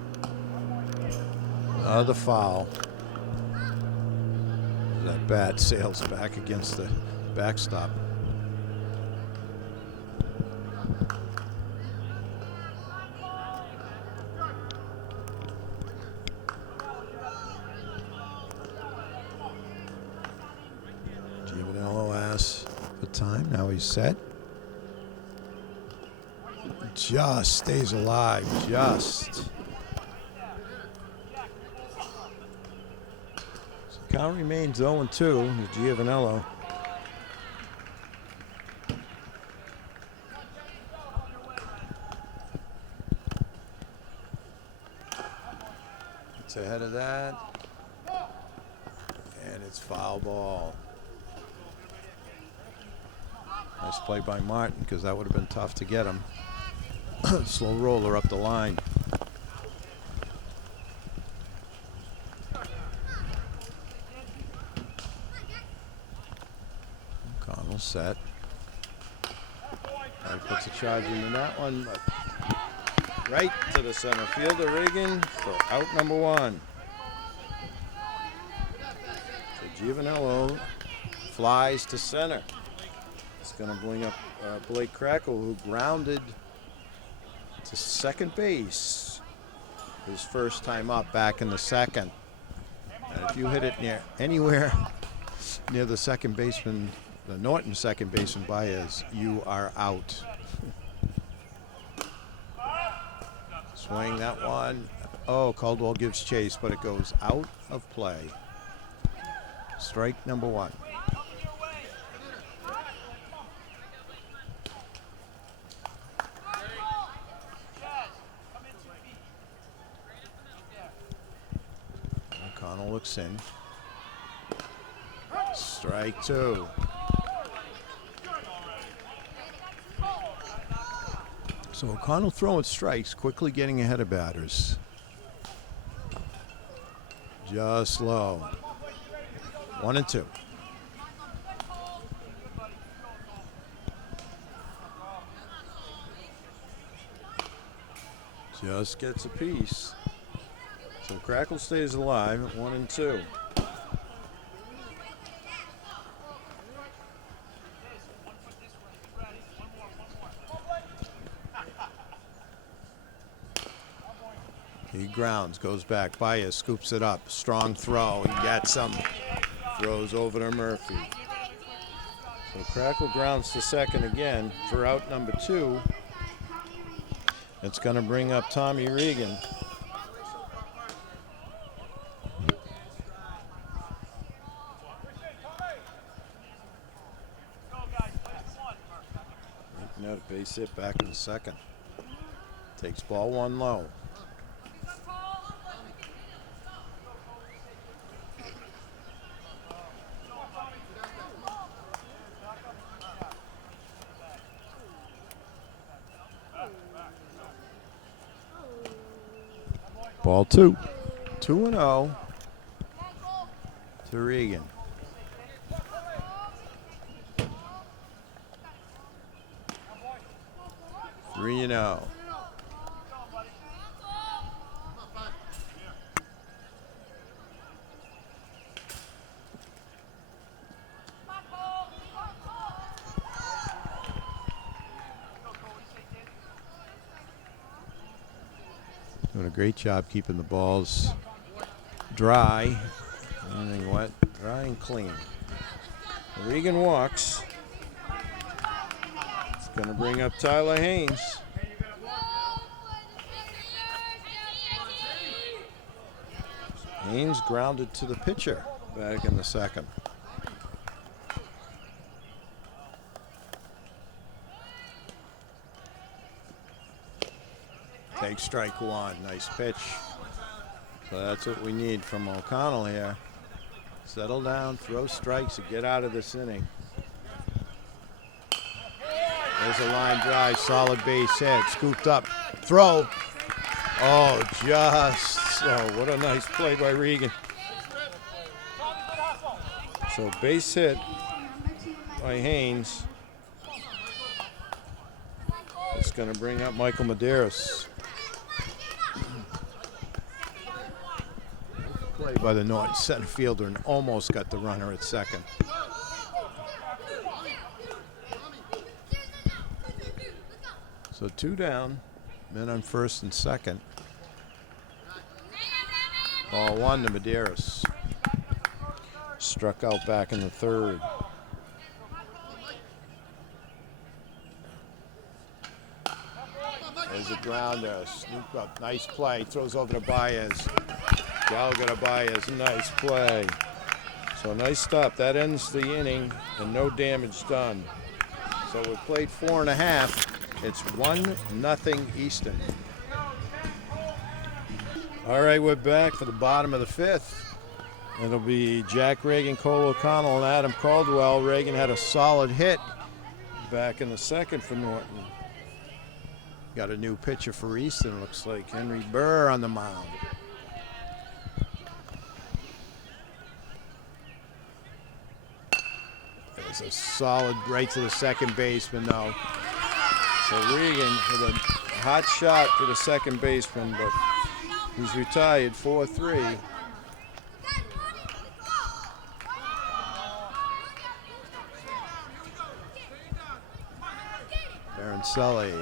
Another foul. That bat sails back against the backstop. Giovanello asks for time. Now he's set. Just stays alive, just. So count remains 0-2 with Giovanello. It's ahead of that. And it's foul ball. Nice play by Martin, because that would have been tough to get him. Slow roller up the line. O'Connell set. He puts a charge into that one, but right to the center fielder, Reagan, for out number one. So Giovanello flies to center. It's going to bring up Blake Crackle, who grounded to second base his first time up back in the second. And if you hit it anywhere near the second baseman, the Norton second baseman Baez, you are out. Swing that one. Oh, Caldwell gives chase, but it goes out of play. Strike number one. looks in. Strike two. So O'Connell throwing strikes, quickly getting ahead of batters. Just low. 1-2. Just gets a piece. So Crackle stays alive at 1-2. He grounds, goes back. Baez scoops it up. Strong throw. He gets some. Throws over to Murphy. So Crackle grounds to second again for out number 2. It's going to bring up Tommy Regan. Making out a base hit back in the second. Takes ball 1 low. Ball 2. 2-0 to Regan. Three and 0. Doing a great job keeping the balls dry. Anything wet, dry and clean. Regan walks. It's going to bring up Tyler Haynes. Haynes grounded to the pitcher back in the second. Take strike 1. Nice pitch. So that's what we need from O'Connell here. Settle down, throw strikes, and get out of this inning. There's a line drive, solid base hit, scooped up, throw. Oh, just so. What a nice play by Regan. So base hit by Haynes. It's going to bring up Michael Medeiros. Play by the Norton center fielder and almost got the runner at second. So 2 down, men on first and second. Ball 1 to Medeiros. Struck out back in the third. There's a grounder, snoop up, nice play, throws over to Baez. Gallagher to Baez, nice play. So nice stop, that ends the inning and no damage done. So we played 4.5, it's 1-0 Easton. All right, we're back for the bottom of the 5th. It'll be Jack Reagan, Cole O'Connell, and Adam Caldwell. Reagan had a solid hit back in the second for Norton. Got a new pitcher for Easton, looks like Henry Burr on the mound. There's a solid right to the second baseman though. So Regan with a hot shot to the second baseman, but he's retired 4-3. Barancelli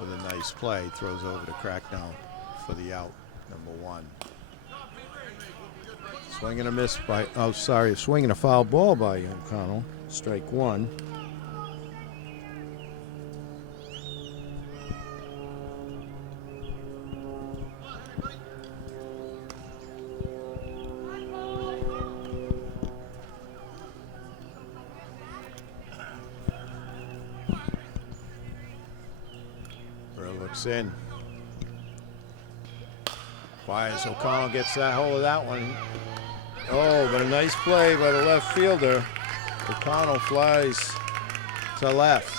with a nice play, throws over to Cracknell for the out, number 1. Swing and a miss by, oh sorry, a swing and a foul ball by O'Connell. Strike 1. Burr looks in. Fires. O'Connell gets that hold of that one. Oh, but a nice play by the left fielder. O'Connell flies to left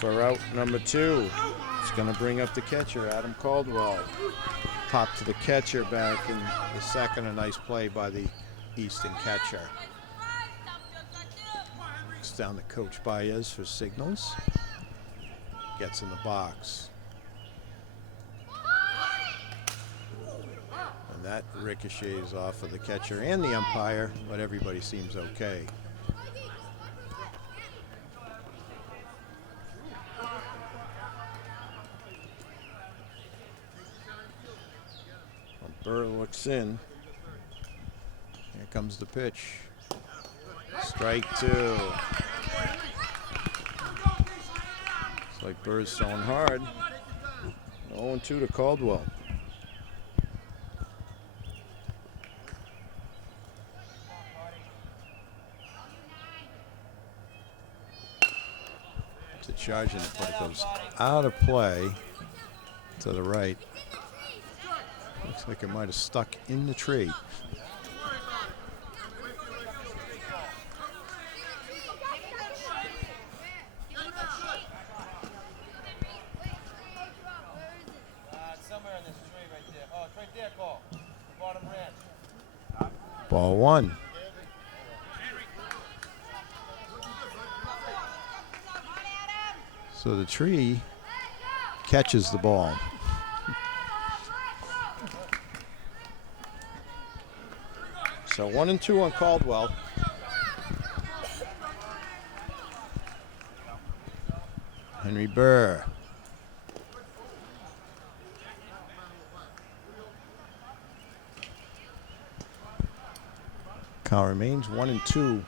for out number 2. It's going to bring up the catcher, Adam Caldwell. Pop to the catcher back in the second. A nice play by the Easton catcher. Looks down to Coach Baez for signals. Gets in the box. And that ricochets off of the catcher and the umpire, but everybody seems okay. Burr looks in. Here comes the pitch. Strike 2. It's like Burr's throwing hard. 0-2 to Caldwell. To charging it, but it goes out of play to the right. Looks like it might have stuck in the tree. Somewhere in this tree right there. Oh, it's right there, Cole. The bottom branch. Ball 1. So the tree catches the ball. So 1-2 on Caldwell. Henry Burr. Count remains 1-2.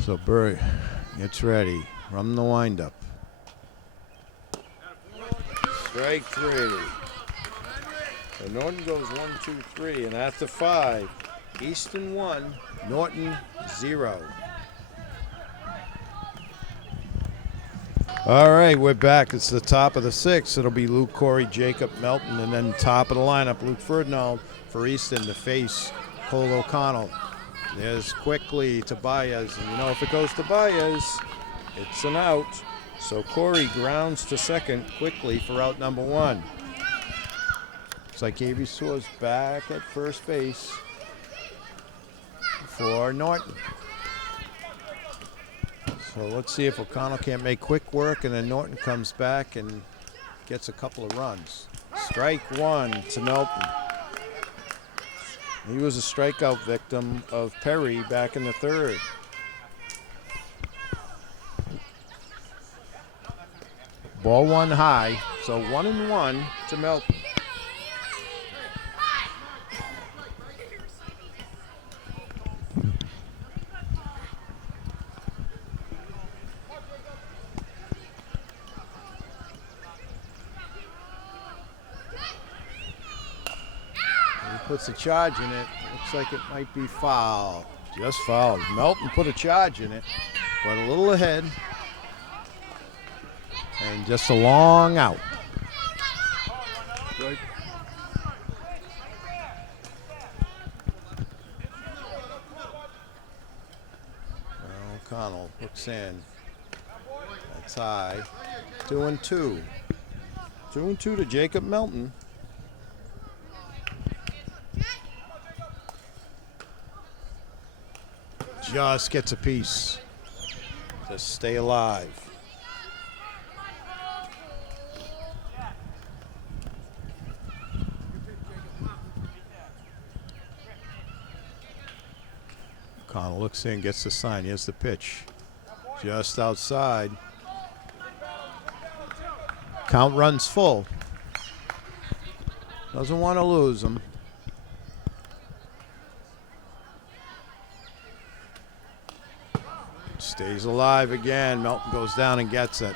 So Burr gets ready from the windup. Strike 3. So Norton goes 1-2-3, and after 5, Easton 1, Norton 0. All right, we're back. It's the top of the 6th. It'll be Luke Corey, Jacob Melton, and then top of the lineup, Luke Ferdinand for Easton to face Cole O'Connell. There's quickly to Baez, and you know if it goes to Baez, it's an out. So Corey grounds to second quickly for out number 1. Looks like Avery Soares back at first base for Norton. So let's see if O'Connell can't make quick work, and then Norton comes back and gets a couple of runs. Strike 1 to Melton. He was a strikeout victim of Perry back in the 3rd. Ball 1 high, so 1-1 to Melton. Puts a charge in it. Looks like it might be foul. Just foul. Melton put a charge in it, but a little ahead. And just a long out. Good. O'Connell hooks in. That's high. 2-2. 2-2 to Jacob Melton. Just gets a piece to stay alive. O'Connell looks in, gets the sign. Here's the pitch. Just outside. Count runs full. Doesn't want to lose him. Stays alive again. Melton goes down and gets it.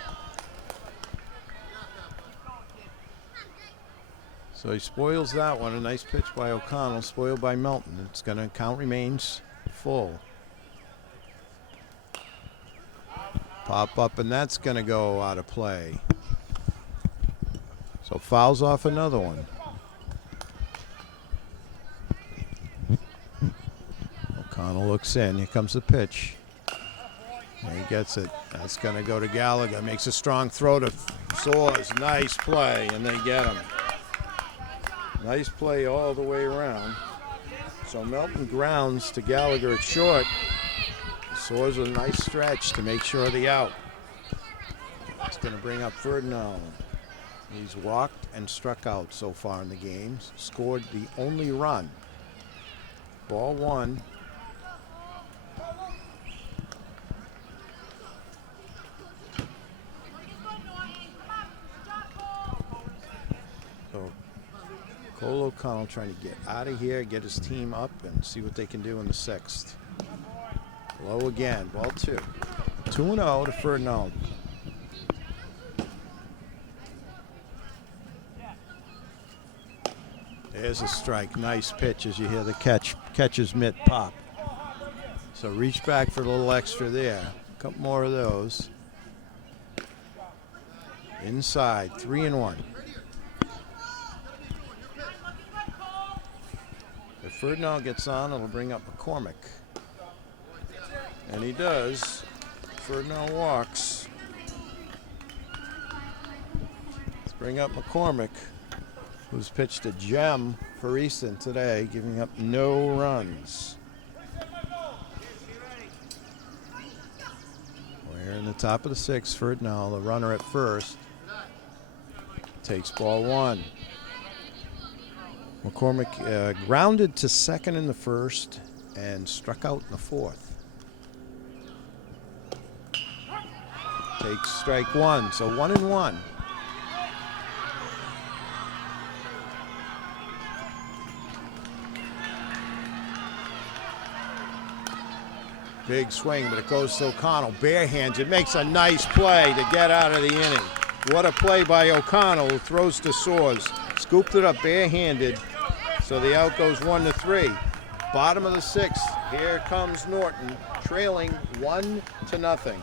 So he spoils that one. A nice pitch by O'Connell, spoiled by Melton. It's going to count remains full. Pop up, and that's going to go out of play. So fouls off another one. O'Connell looks in. Here comes the pitch. And he gets it. That's going to go to Gallagher. Makes a strong throw to Soares. Nice play, and they get him. Nice play all the way around. So Melton grounds to Gallagher at short. Soares with a nice stretch to make sure of the out. That's going to bring up Ferdinand. He's walked and struck out so far in the game. Scored the only run. Ball one. So Cole O'Connell trying to get out of here, get his team up, and see what they can do in the sixth. Low again, ball two. 2-0 to Ferdinand. There's a strike. Nice pitch as you hear the catcher's mitt pop. So reach back for a little extra there. A couple more of those. Inside, 3-1. If Ferdinand gets on, it'll bring up McCormick. And he does. Ferdinand walks. Let's bring up McCormick, who's pitched a gem for Easton today, giving up no runs. We're in the top of the sixth. Ferdinand, the runner at first, takes ball one. McCormick grounded to second in the first and struck out in the fourth. Takes strike one, so 1-1. Big swing, but it goes to O'Connell. Barehanded, makes a nice play to get out of the inning. What a play by O'Connell, who throws to Soares. Scooped it up barehanded, so the out goes 1-3. Bottom of the sixth, here comes Norton, trailing 1-0.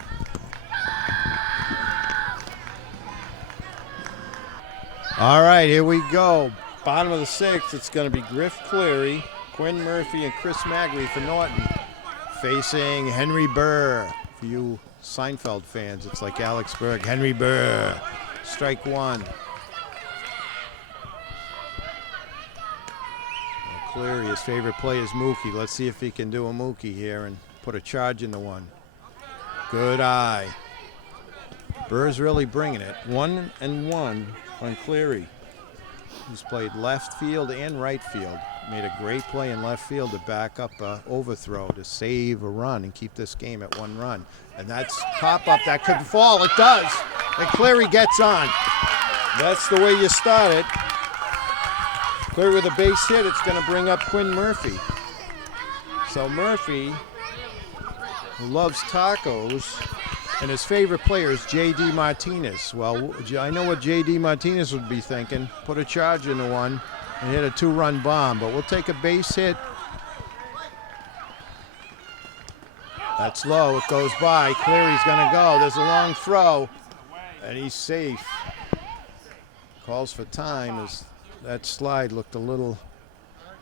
All right, here we go. Bottom of the sixth, it's going to be Griff Cleary, Quinn Murphy, and Chris Magley for Norton, facing Henry Burr. For you Seinfeld fans, it's like Alex Berg. Henry Burr, strike one. Cleary, his favorite play is Mookie. Let's see if he can do a Mookie here and put a charge into one. Good eye. Burr's really bringing it. 1-1 on Cleary, who's played left field and right field. Made a great play in left field to back up an overthrow to save a run and keep this game at 1 run. And that's pop-up. That could fall. It does. And Cleary gets on. That's the way you start it. Cleary with a base hit. It's going to bring up Quinn Murphy. So Murphy, who loves tacos, and his favorite player is J.D. Martinez. Well, I know what J.D. Martinez would be thinking. Put a charge into one and hit a 2-run bomb, but we'll take a base hit. That's low. It goes by. Cleary's going to go. There's a long throw, and he's safe. Calls for time as that slide looked a little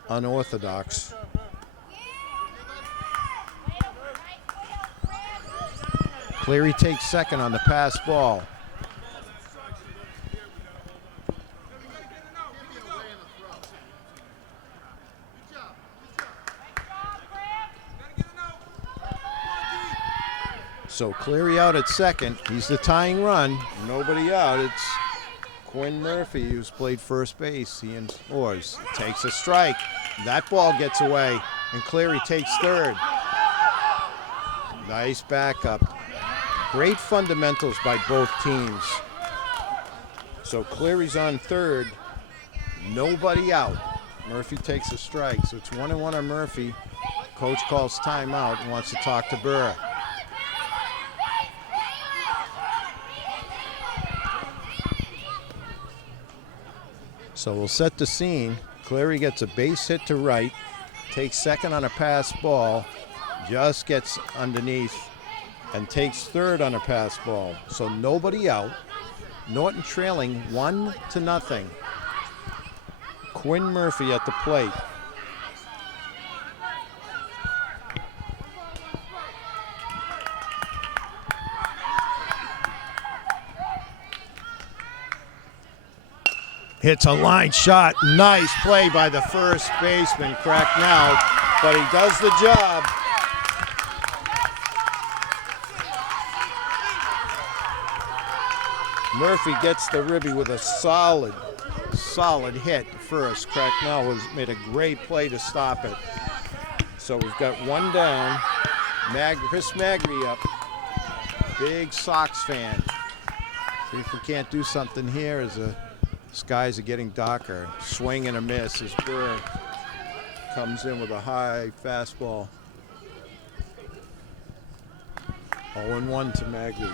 unorthodox. Cleary takes second on the pass ball. So Cleary out at second. He's the tying run. Nobody out. It's Quinn Murphy, who's played first base. He and Soares takes a strike. That ball gets away, and Cleary takes third. Nice backup. Great fundamentals by both teams. So Cleary's on third. Nobody out. Murphy takes a strike. So it's 1-1 on Murphy. Coach calls timeout and wants to talk to Burr. So So we'll set the scene. Cleary gets a base hit to right, takes second on a pass ball, just gets underneath and takes third on a pass ball. So nobody out. Norton trailing 1-0. Quinn Murphy at the plate. Hits a line shot. Nice play by the first baseman, Cracknell, but he does the job. Murphy gets the ribby with a solid hit first. Cracknell made a great play to stop it. So we've got one down. Chris Magri up. Big Sox fan. See if we can't do something here as the skies are getting darker. Swing and a miss as Burr comes in with a high fastball. 0-1 to Magri.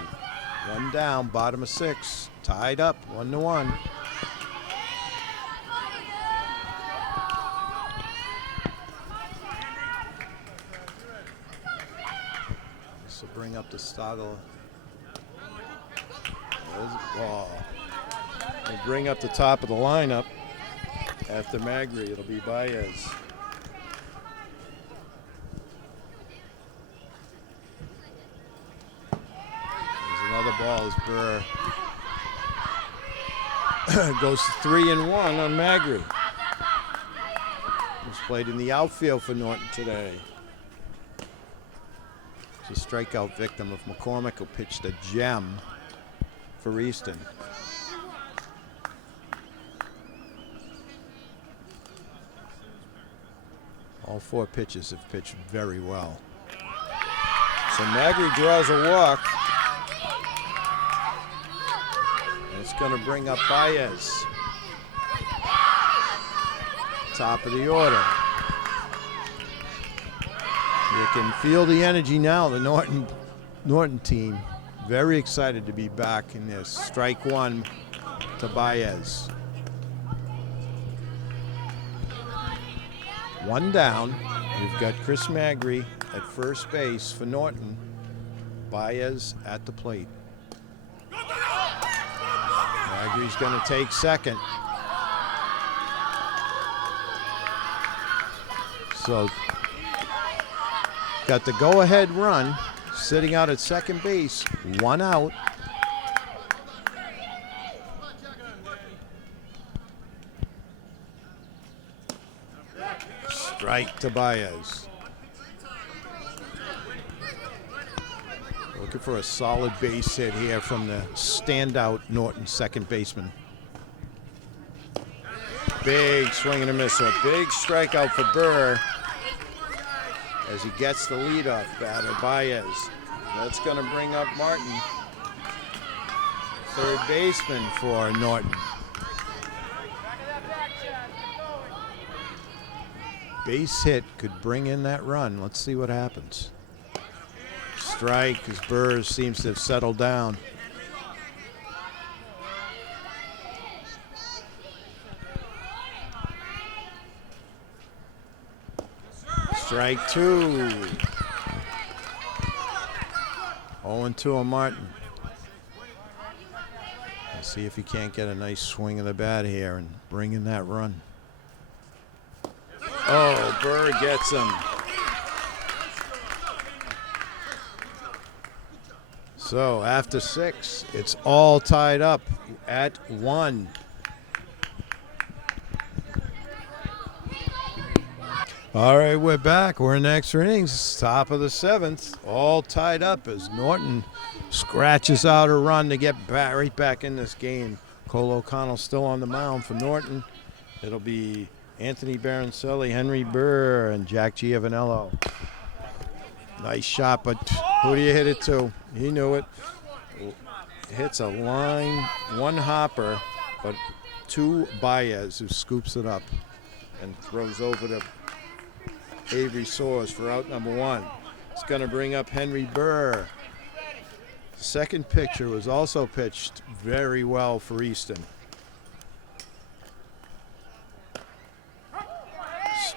One down, bottom of 6. Tied up, 1-1. This will bring up the start of. There's a ball. We'll bring up the top of the lineup after Magri. It'll be Baez. Another ball as Burr goes 3-1 on Magri, who's played in the outfield for Norton today. He's a strikeout victim of McCormick, who pitched a gem for Easton. All 4 pitches have pitched very well. So Magri draws a walk. It's going to bring up Baez. Top of the order. You can feel the energy now. The Norton team very excited to be back in this. Strike 1 to Baez. One down. We've got Chris Magri at first base for Norton. Baez at the plate. Magri's going to take second. So got the go-ahead run sitting out at second base. One out. Strike to Baez. Looking for a solid base hit here from the standout Norton second baseman. Big swing and a miss. So a big strikeout for Burr as he gets the leadoff batter, Baez. That's going to bring up Martin, third baseman for Norton. Base hit could bring in that run. Let's see what happens. Strike as Burr seems to have settled down. Strike 2. 0-2 on Martin. Let's see if he can't get a nice swing of the bat here and bring in that run. Oh, Burr gets him. So after 6, it's all tied up at 1. All right, we're back. We're in extra innings, top of the 7th, all tied up as Norton scratches out a run to get back, right back in this game. Cole O'Connell still on the mound for Norton. It'll be Anthony Baroncelli, Henry Burr, and Jack Giovanello. Nice shot, but who do you hit it to? He knew it. Hits a line, one hopper, but 2 Baez, who scoops it up and throws over to Avery Soares for out number 1. It's going to bring up Henry Burr. Second pitcher was also pitched very well for Easton.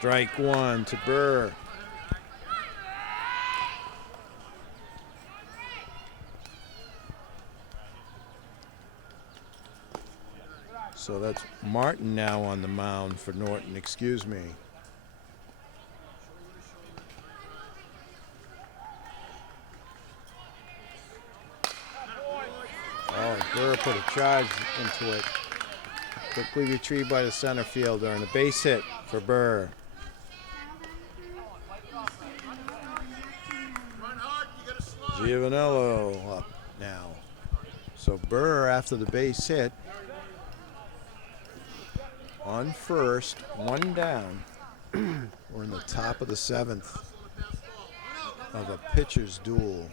Strike one to Burr. So that's Martin now on the mound for Norton, excuse me. Oh, Burr put a charge into it. Quickly retrieved by the center fielder and a base hit for Burr. Giovanello up now. So Burr, after the base hit, on first, one down. We're in the top of the seventh of a pitcher's duel.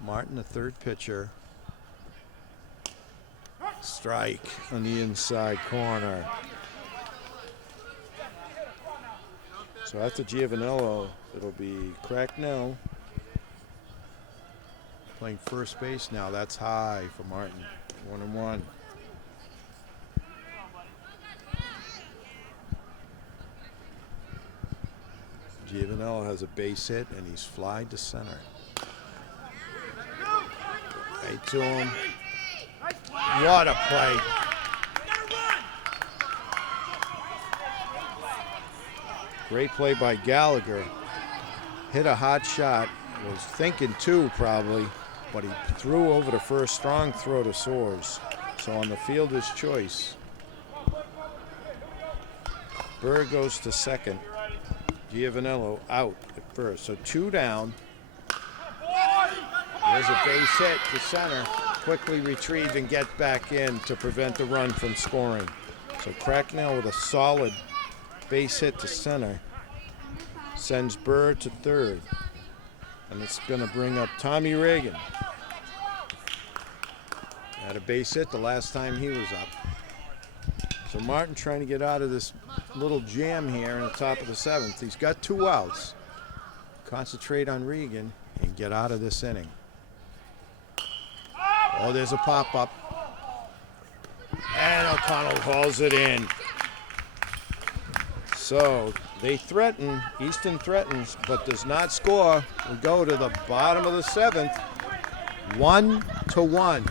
Martin, the third pitcher. Strike on the inside corner. So after Giovanello, it'll be Cracknell playing first base now. That's high for Martin. 1-1. Giovanello has a base hit and he's flied to center. Right to him. What a play. Great play by Gallagher. Hit a hot shot. Was thinking two probably, but he threw over the first. Strong throw to Soares. So on the fielder's choice, Burr goes to second. Giovanello out at first. So two down. There's a base hit to center. Quickly retrieve and get back in to prevent the run from scoring. So Cracknell with a solid base hit to center sends Burr to third. And it's going to bring up Tommy Reagan. Had a base hit the last time he was up. So Martin trying to get out of this little jam here in the top of the seventh. He's got two outs. Concentrate on Reagan and get out of this inning. Oh, there's a pop-up. And O'Connell hauls it in. So they threaten, Easton threatens, but does not score. We go to the bottom of the seventh. 1-1.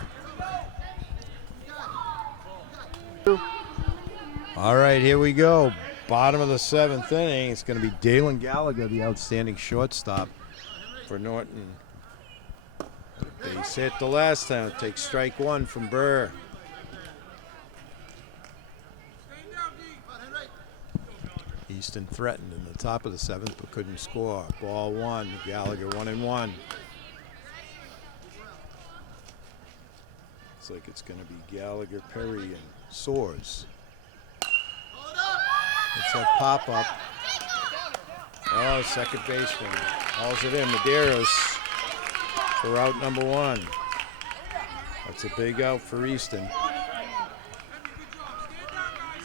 All right, here we go. Bottom of the seventh inning. It's going to be Dalen Gallagher, the outstanding shortstop for Norton. Base hit the last time. Takes strike one from Burr. Easton threatened in the top of the seventh but couldn't score. Ball one. Gallagher 1-1. Looks like it's going to be Gallagher, Perry, and Soares. It's a pop-up. Oh, second baseman hauls it in. Medeiros for out number one. That's a big out for Easton.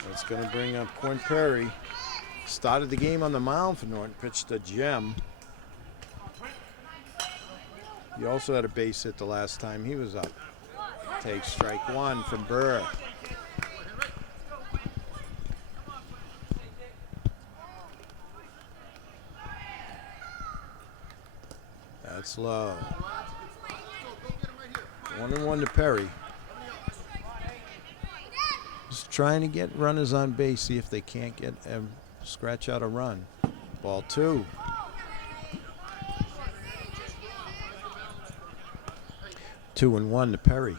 That's going to bring up Quinn Perry. Started the game on the mound for Norton, pitched a gem. He also had a base hit the last time he was up. Takes strike one from Burr. That's low. 1-1 to Perry. Just trying to get runners on base, see if they can't get scratch out a run. Ball two. 2-1 to Perry.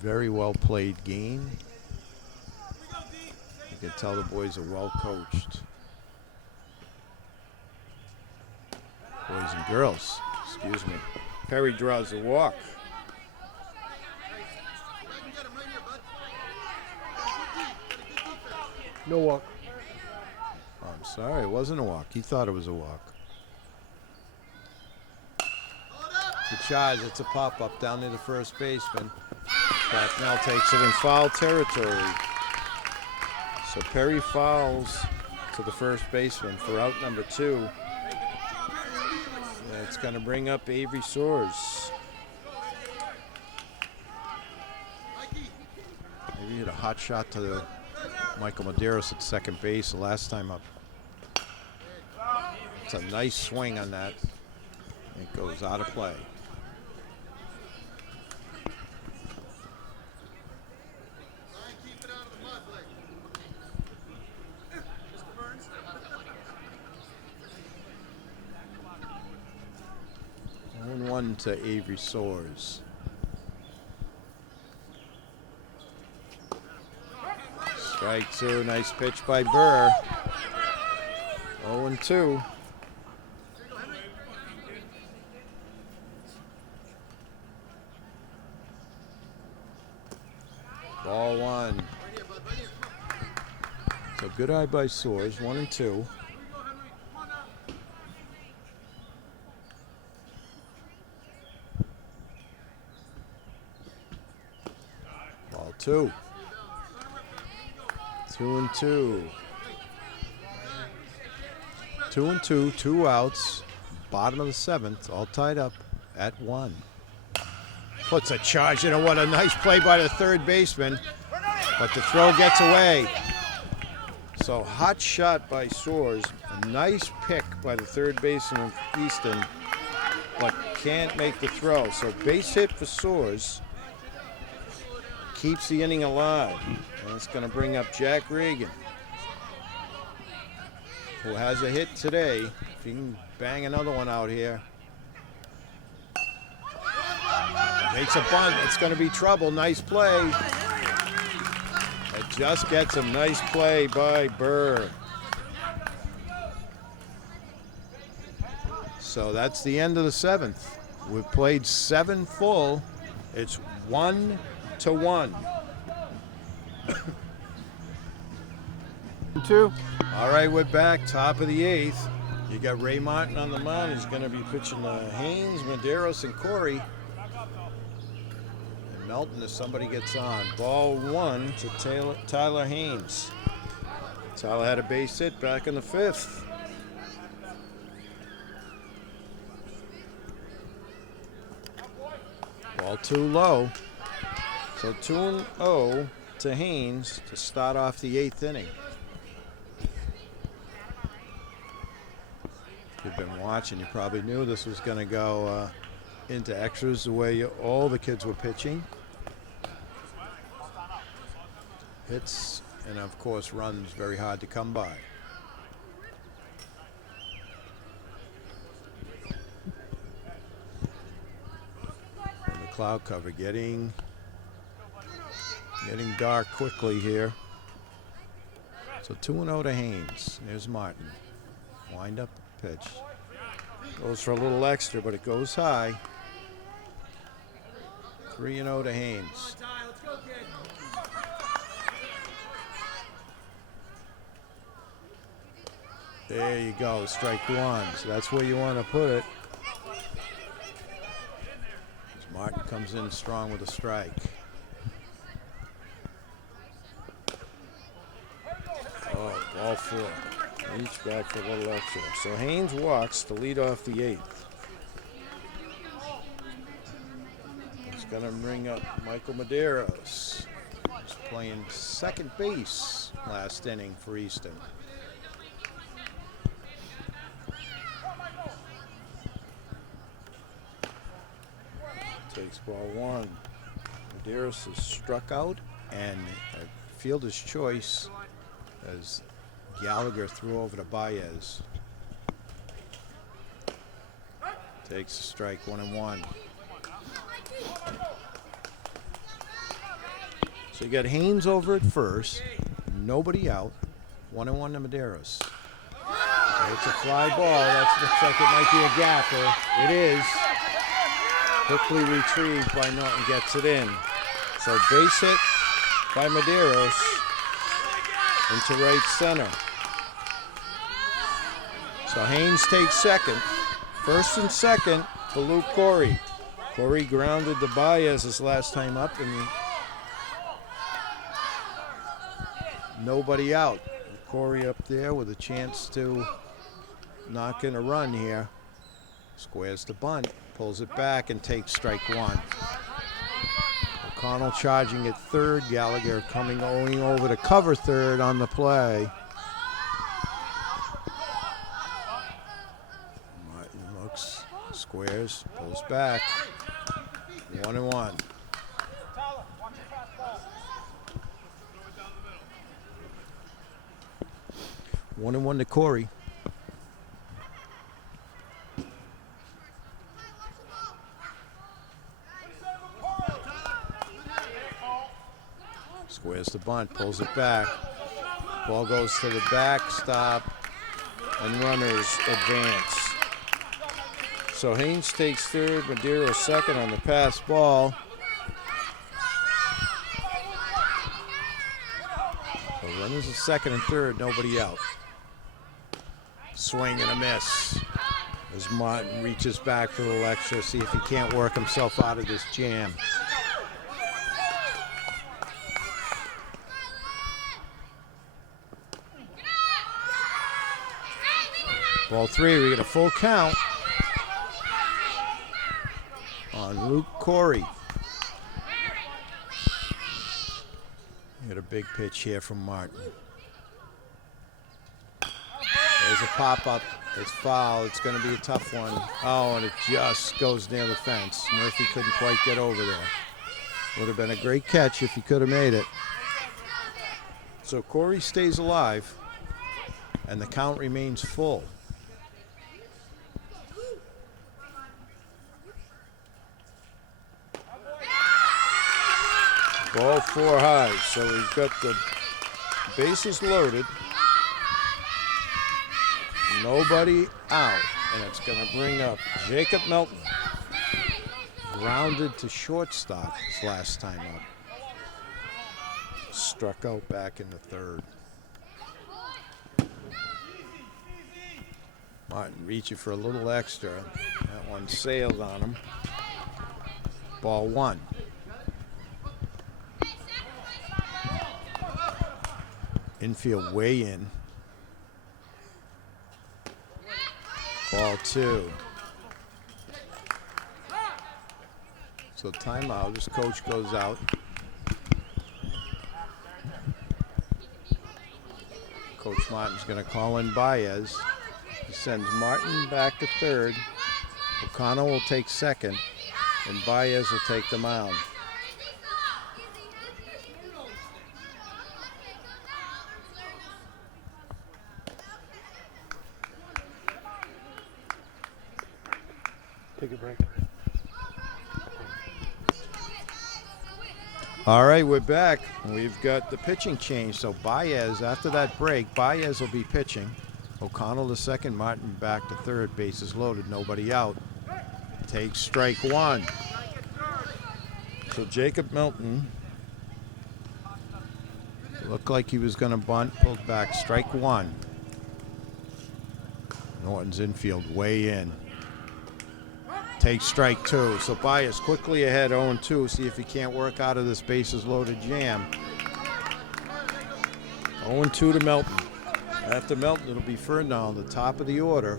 Very well played game. You can tell the boys are well coached. Boys and girls, excuse me. Perry draws a walk. No walk. Oh, I'm sorry, it wasn't a walk. He thought it was a walk. It's a charge, it's a pop-up down near the first baseman. Cracknell takes it in foul territory. So Perry fouls to the first baseman for out number 2. It's going to bring up Avery Soares. Maybe hit a hot shot to Michael Medeiros at second base the last time up. It's a nice swing on that. It goes out of play. One to Avery Soares. Strike 2, nice pitch by Burr. 0-2. Ball 1. So good eye by Soares, 1-2. Ball 2. 2-2. 2-2, 2 outs. Bottom of the 7th, all tied up at 1. Puts a charge in, and what a nice play by the third baseman. But the throw gets away. So hot shot by Soares. A nice pick by the third baseman of Easton, but can't make the throw. So base hit for Soares. Keeps the inning alive. And it's going to bring up Jack Reagan, who has a hit today. If he can bang another one out here. Makes a bunt. It's going to be trouble. Nice play. It just gets a nice play by Burr. So that's the end of the 7th. We've played 7 full. It's 1-1. All right, we're back. Top of the 8th. You got Ray Martin on the mound. He's going to be pitching Haynes, Medeiros, and Corey. And Melton, if somebody gets on. Ball 1 to Tyler Haynes. Tyler had a base hit back in the 5th. Ball 2 low. So 2-0 to Haynes to start off the 8th inning. If you've been watching, you probably knew this was going to go into extras the way all the kids were pitching. Hits and, of course, runs very hard to come by. And the cloud cover getting dark quickly here. So 2-0 to Haynes. There's Martin. Wind up pitch. Goes for a little extra, but it goes high. 3-0 to Haynes. There you go, strike 1. So that's where you want to put it. As Martin comes in strong with a strike. Oh, ball 4. Each back for a little extra. So Haynes walks to lead off the 8th. He's going to bring up Michael Medeiros. He's playing second base last inning for Easton. Takes ball 1. Medeiros is struck out, and a fielder's choice as Gallagher threw over to Baez. Takes a strike, 1-1. So you got Haynes over at first, nobody out, 1-1 to Medeiros. It's a fly ball. That looks like it might be a gapper. It is. Quickly retrieved by Norton, gets it in. So base hit by Medeiros into right center. So Haynes takes second. First and second for Luke Corey. Corey grounded the Baez his last time up, and nobody out. Corey up there with a chance to knock in a run here. Squares the bunt, pulls it back and takes strike one. O'Connell charging at third. Gallagher going over to cover third on the play. Martin looks, squares, pulls back. 1-1. 1-1 to Corey. Squares the bunt, pulls it back. Ball goes to the backstop, and runners advance. So Haynes takes third, Madeira second on the pass ball. So runners are second and third, nobody out. Swing and a miss as Martin reaches back for a little extra, see if he can't work himself out of this jam. Ball three, we get a full count on Luke Corey. We get a big pitch here from Martin. There's a pop-up. It's foul. It's going to be a tough one. Oh, and it just goes near the fence. Murphy couldn't quite get over there. Would have been a great catch if he could have made it. So Corey stays alive, and the count remains full. Ball four high, so we've got the bases loaded. Nobody out, and it's going to bring up Jacob Melton. Grounded to shortstop his last time up. Struck out back in the third. Martin reaching for a little extra. That one sailed on him. Ball one. Infield way in. Ball two. So timeout, this coach goes out. Coach Martin's going to call in Baez. He sends Martin back to third. O'Connell will take second, and Baez will take the mound. Take a break. All right, we're back. We've got the pitching change. So Baez, after that break, Baez will be pitching. O'Connell to second, Martin back to third. Bases loaded, nobody out. Takes strike one. So Jacob Melton looked like he was going to bunt, pulled back, strike one. Norton's infield way in. Takes strike two. So Baez quickly ahead 0-2. See if he can't work out of this bases loaded jam. 0-2 to Melton. After Melton, it'll be Ferdinand, the top of the order.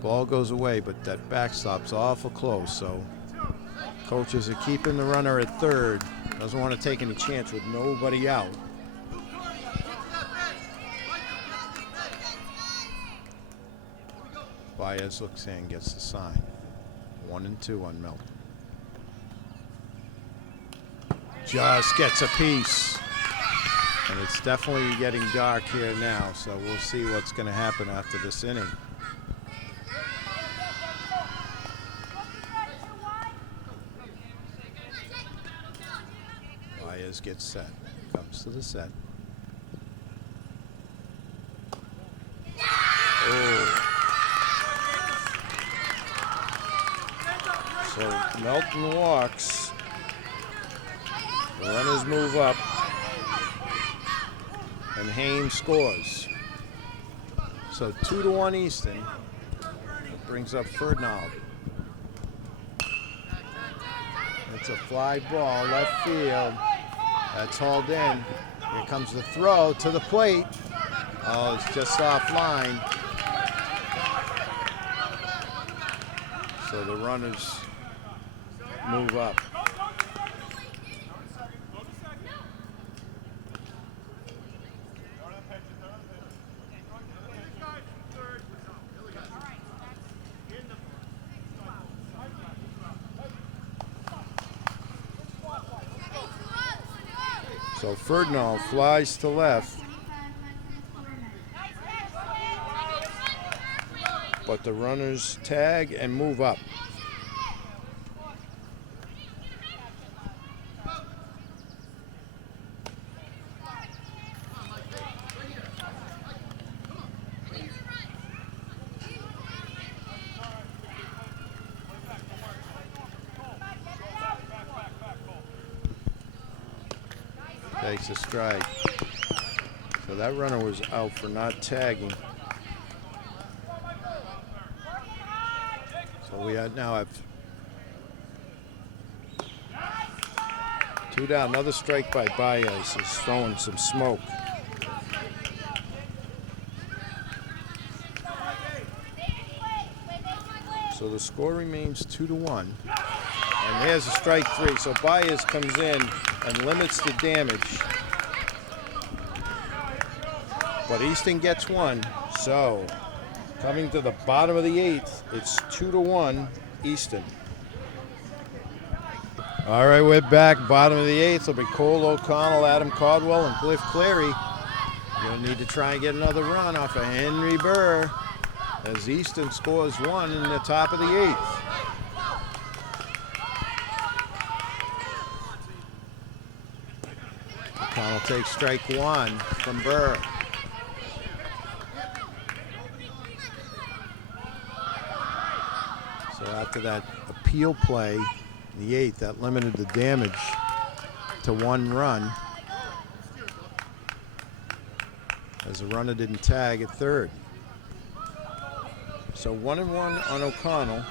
Ball goes away, but that backstop's awful close. So coaches are keeping the runner at third. Doesn't want to take any chance with nobody out. Baez looks in, gets the sign. 1-2 on Melton. Just gets a piece. And it's definitely getting dark here now, so we'll see what's going to happen after this inning. Baez gets set. Comes to the set. Oh. So Melton walks. The runners move up. And Haynes scores. So 2-1 Easton. It brings up Ferdinand. It's a fly ball, left field. That's hauled in. Here comes the throw to the plate. Oh, it's just offline. So the runners move up. So Ferdinand flies to left, but the runners tag and move up. Takes a strike. So that runner was out for not tagging. So we now have 2 down. Another strike by Baez is throwing some smoke. So the score remains 2-1. And there's a strike 3. So Baez comes in and limits the damage. But Easton gets 1. So coming to the bottom of the 8th, it's 2-1 Easton. All right, we're back. Bottom of the 8th. It'll be Cole O'Connell, Adam Caldwell, and Cliff Cleary. You're going to need to try and get another run off of Henry Burr as Easton scores 1 in the top of the 8th. O'Connell takes strike 1 from Burr. So after that appeal play in the 8th, that limited the damage to 1 run, as the runner didn't tag at third. So 1-1 on O'Connell,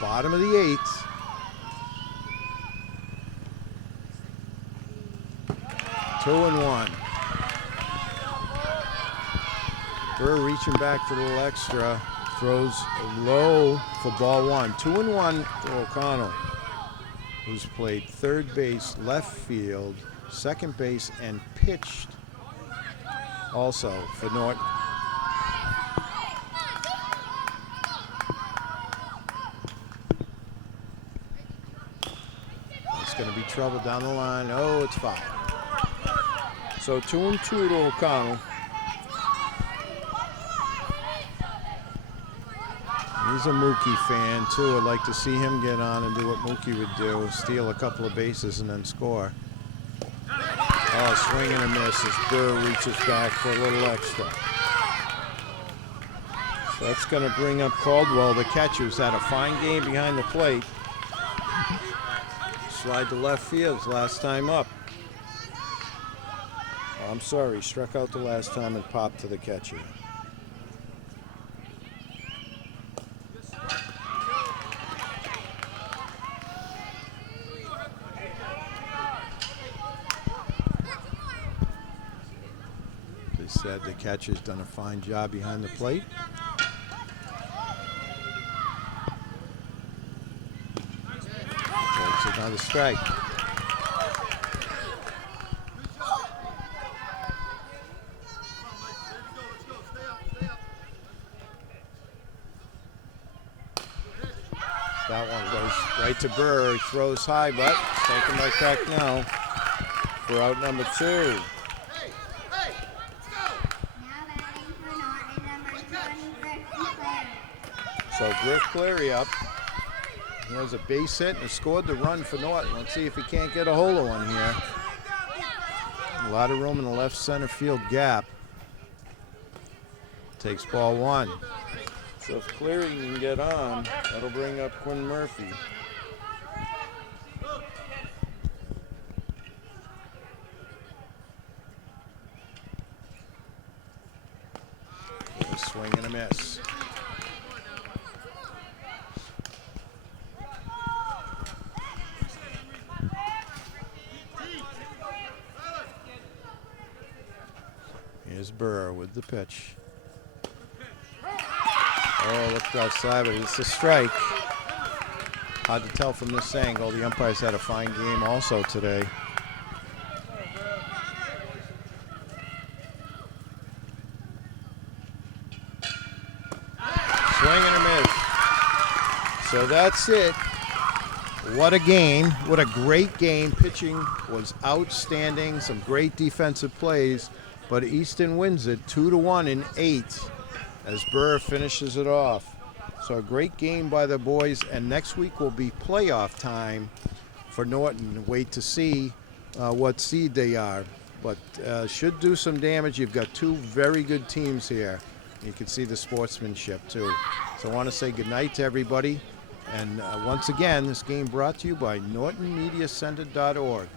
bottom of the 8th. Two and 1. Burr reaching back for a little extra. Throws low for ball 1. 2-1 for O'Connell, who's played third base, left field, second base, and pitched also for Norton. It's going to be trouble down the line. Oh, it's foul. So 2-2 to O'Connell. He's a Mookie fan too. I'd like to see him get on and do what Mookie would do, steal a couple of bases and then score. Oh, swing and a miss as Burr reaches back for a little extra. So that's going to bring up Caldwell, the catcher, who's had a fine game behind the plate. Slide to left field last time up. I'm sorry, struck out the last time and popped to the catcher. They said the catcher's done a fine job behind the plate. Takes another strike. That one goes right to Burr. He throws high, but taken right back now for out number 2. Now batting for Norton, number 20, Griff Cleary. So Griff Cleary up. He has a base hit and scored the run for Norton. Let's see if he can't get a hold of one here. A lot of room in the left center field gap. Takes ball 1. So if Cleary can get on, that'll bring up Quinn Murphy. A swing and a miss. Here's Burr with the pitch. Oh, looked outside, but it's a strike. Hard to tell from this angle. The umpires had a fine game also today. Swing and a miss. So that's it. What a game. What a great game. Pitching was outstanding. Some great defensive plays. But Easton wins it 2-1 in 8 as Burr finishes it off. So a great game by the boys. And next week will be playoff time for Norton. Wait to see what seed they are. But should do some damage. You've got two very good teams here. You can see the sportsmanship too. So I want to say goodnight to everybody. And once again, this game brought to you by NortonMediaCenter.org.